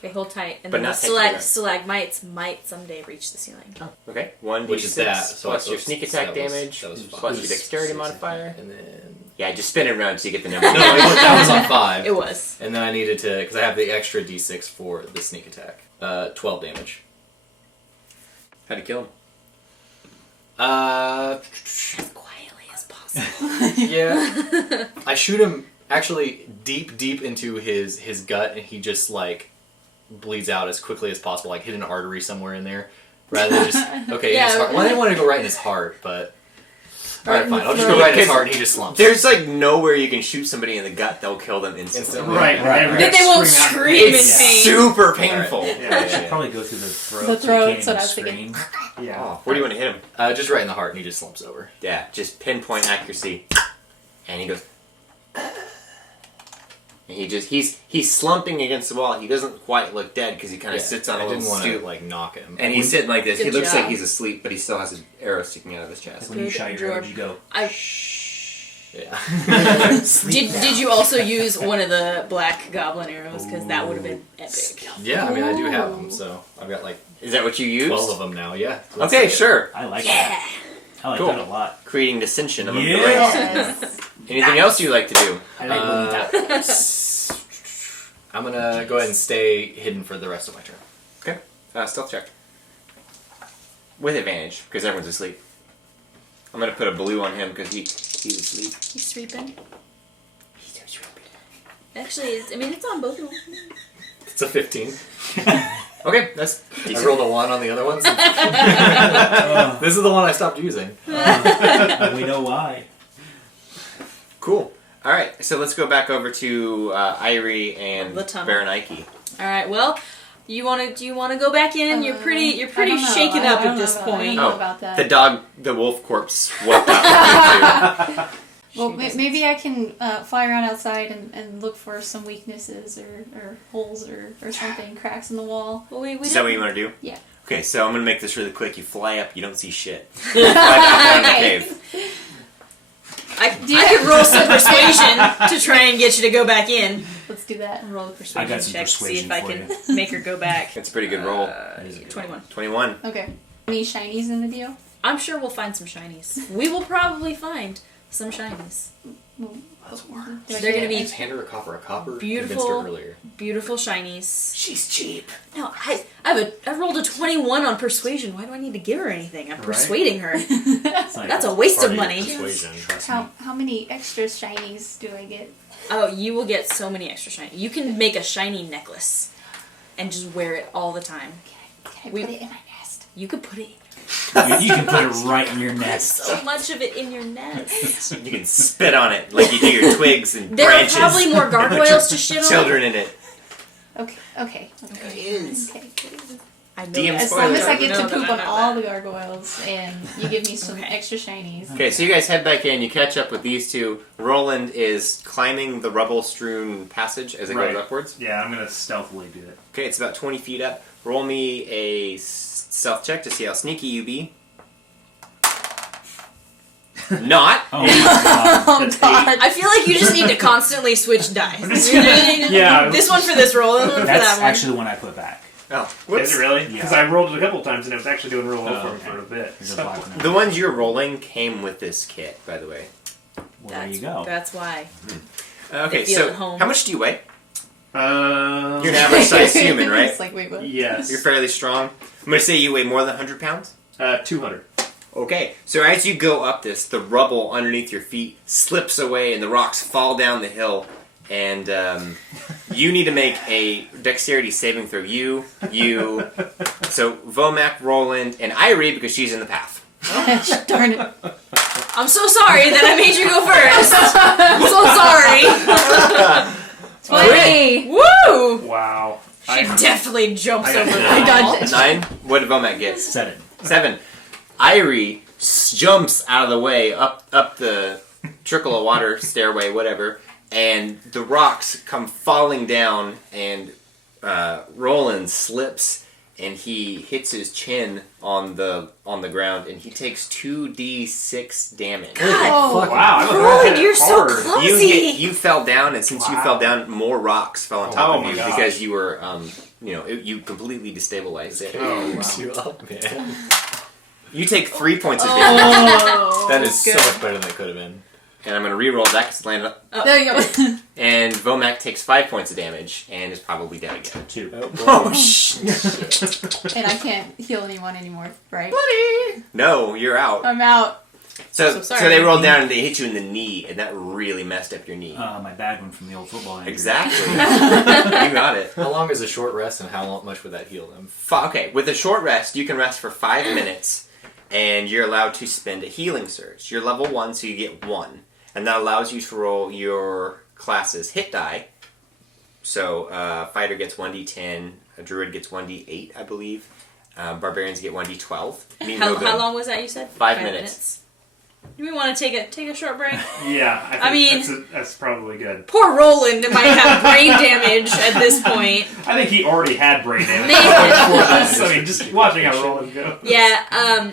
They hold tight, and But then the not tight together. stalagmites might someday reach the ceiling. Okay. 1d6 Which is that? So plus your oops, sneak attack that was- damage that was five. plus your dexterity modifier. And then Yeah, just spin it around so you get the number. no, that was on 5. It was. And then I needed to, because I have the extra d6 for the sneak attack. 12 damage. How'd you kill him? As quietly as possible. Yeah. I shoot him actually deep into his gut, and he just like bleeds out as quickly as possible. Like hit an artery somewhere in there, rather than just okay. Yeah, in his heart. Well, I didn't want to go right in his heart, but all right, fine. I'll just go right in his heart, and he just slumps. There's like nowhere you can shoot somebody in the gut that'll kill them instantly. Right. Then they won't scream in It's pain. super painful. Yeah. You should probably go through the throat. The so throat, you can't so even that's thinking. scream. Yeah. Oh, where do you want to hit him? Just right in the heart, and he just slumps over. Yeah, just pinpoint accuracy. And he goes. And he's slumping against the wall. He doesn't quite look dead because he kind of sits on a I little didn't want to stoop. like knock him. And he's sitting like this. Good He looks job. like he's asleep, but he still has his arrow sticking out of his chest. When you Good shot your arrow, job. you go. yeah. Did you also use one of the black goblin arrows? Because that would have been epic. Yeah, I mean I do have them, so I've got like Is that what you use? 12 of them now. Yeah. Let's Okay, see it. sure. I like Yeah. that. I like Cool. that a lot. Creating dissension among the Yeah. ranks. Yes. Anything else you'd like to do? I like that. I'm gonna go ahead and stay hidden for the rest of my turn. Okay. Stealth check. With advantage, because everyone's asleep. I'm going to put a blue on him because he's asleep. He's sleeping. Actually, it's on both of them. It's a 15. Okay, that's I decent. rolled a 1 on the other ones. This is the one I stopped using. We know why. Cool. All right, so let's go back over to Irie and The tunnel. Baronike. All right. Well, do you want to go back in? You're pretty I don't know. shaken I up don't at know this about- I don't point. know Oh, about that. The wolf corpse swept out. Well, maybe I can fly around outside and look for some weaknesses or holes or something, cracks in the wall. Well, we Is that what you want to do? Yeah. Okay, so I'm going to make this really quick. You fly up, you don't see shit. Fly back down the cave. I could roll some persuasion to try and get you to go back in. Let's do that. Roll the I persuasion got some check to see if persuasion I for can make her go back. That's a pretty good roll. 21. 21. Okay. Any shinies in the deal? I'm sure we'll find some shinies. We will probably find some shinies. They're gonna be Just hand her a copper. Beautiful. Convinced her earlier. beautiful shinies. She's cheap. No, I rolled a 21 on persuasion. Why do I need to give her anything? I'm Right. persuading her. It's like That's a waste Part of your money. Persuasion. Trust me. How many extra shinies do I get? Oh, you will get so many extra shiny. You can make a shiny necklace and just wear it all the time. Can I We- put it in my nest? You could put it. You can put it right in your nest. So much of it in your nest. You can spit on it like you do your twigs and There branches. are probably more gargoyles to shit on. Children in it. Okay. It is. Okay. I know DM that. As long as I spoiler. get to No, poop no, on no, all no. the gargoyles and you give me some extra shinies. Okay, so you guys head back in. You catch up with these two. Roland is climbing the rubble-strewn passage as it Right. goes upwards. Yeah, I'm gonna stealthily do it. Okay, it's about 20 feet up. Roll me a stealth check to see how sneaky you be. Not. Oh my god. Oh That's god. I feel like you just need to constantly switch dice. Yeah. This one for this roll, and one for That's that one. actually the one I put back. Oh, Is whoops. it really? Yeah. Because I rolled it a couple times and it was actually doing real well Oh, for me okay. for a bit. There's a So- black one. The ones you're rolling came with this kit, by the way. Well, there you go. That's why. Okay, They feel so at home. how much do you weigh? You're an Yeah. average size human, right? It's like, wait, what? Yes. You're fairly strong. I'm going to say you weigh more than 100 pounds. 200. Okay, so as you go up this, the rubble underneath your feet slips away and the rocks fall down the hill. And you need to make a dexterity saving throw. So Vomac, Roland, and Irie, because she's in the path. Darn it. I'm so sorry that I made you go first. I'm so sorry. 20! Woo! Wow. She definitely jumps I got over it. the I wall. dodged it. 9? What did Vomac get? 7. 7. Irie jumps out of the way up the trickle of water stairway, whatever, and the rocks come falling down, and Roland slips, and he hits his chin on the ground, and he takes 2d6 damage. Oh, Wow. I Roland, you're so clumsy. You fell down, and since you Wow. fell down, more rocks fell on top Oh of my you gosh. because you were, you completely destabilized it. You up, man. You take 3 points of damage. Oh, That is so good. much better than it could have been. And I'm going to re-roll that because it landed up. There you go. And Vomac takes 5 points of damage and is probably dead again. 2. Oh, shit. And I can't heal anyone anymore, right? No, you're out. I'm out. So So sorry. they rolled down and they hit you in the knee, and that really messed up your knee. My bad one from the old football injury. Exactly. You got it. How long is a short rest, and much would that heal them? Okay, with a short rest, you can rest for 5 minutes, and you're allowed to spend a healing surge. You're level 1, so you get 1. And that allows you to roll your class's hit die. So, fighter gets 1d10, a druid gets 1d8, I believe. Barbarians get 1d12. How long was that, you said? 5 minutes. Do we want to take a short break? Yeah. I mean- that's probably good. Poor Roland might have brain damage at this point. I think he already had brain damage. Maybe. I mean, just watching how Roland goes. Yeah,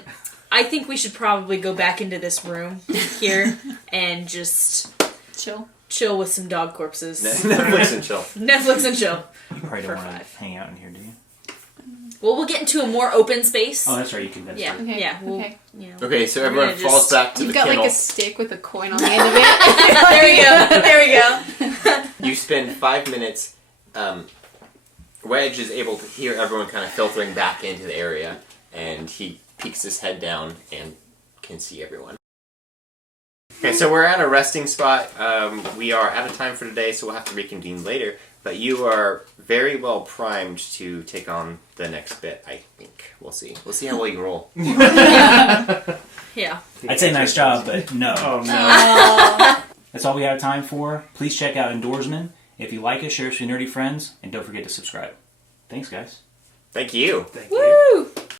I think we should probably go back into this room here and just Chill. with some dog corpses. Netflix and chill. Netflix and chill. You probably For don't want to 5. hang out in here, do you? Well, we'll get into a more open space. Oh, that's right. You can. That's Yeah. right. Okay. Yeah, we'll- Okay. You know. Okay, so We're everyone gonna falls just- back to You've the got kennel. like a stick with a coin on the end of it. There we go. There we go. You spend 5 minutes. Wedge is able to hear everyone kind of filtering back into the area, and he peeks his head down and can see everyone. Okay, so we're at a resting spot. We are out of time for today, so we'll have to reconvene later. But you are very well primed to take on the next bit, I think. We'll see. We'll see how well you roll. Yeah. I'd say nice job, but no. Oh, no. Oh. That's all we have time for. Please check out INDOORSMEN. If you like us, share us with your nerdy friends, and don't forget to subscribe. Thanks, guys. Thank you. Thank you. Woo!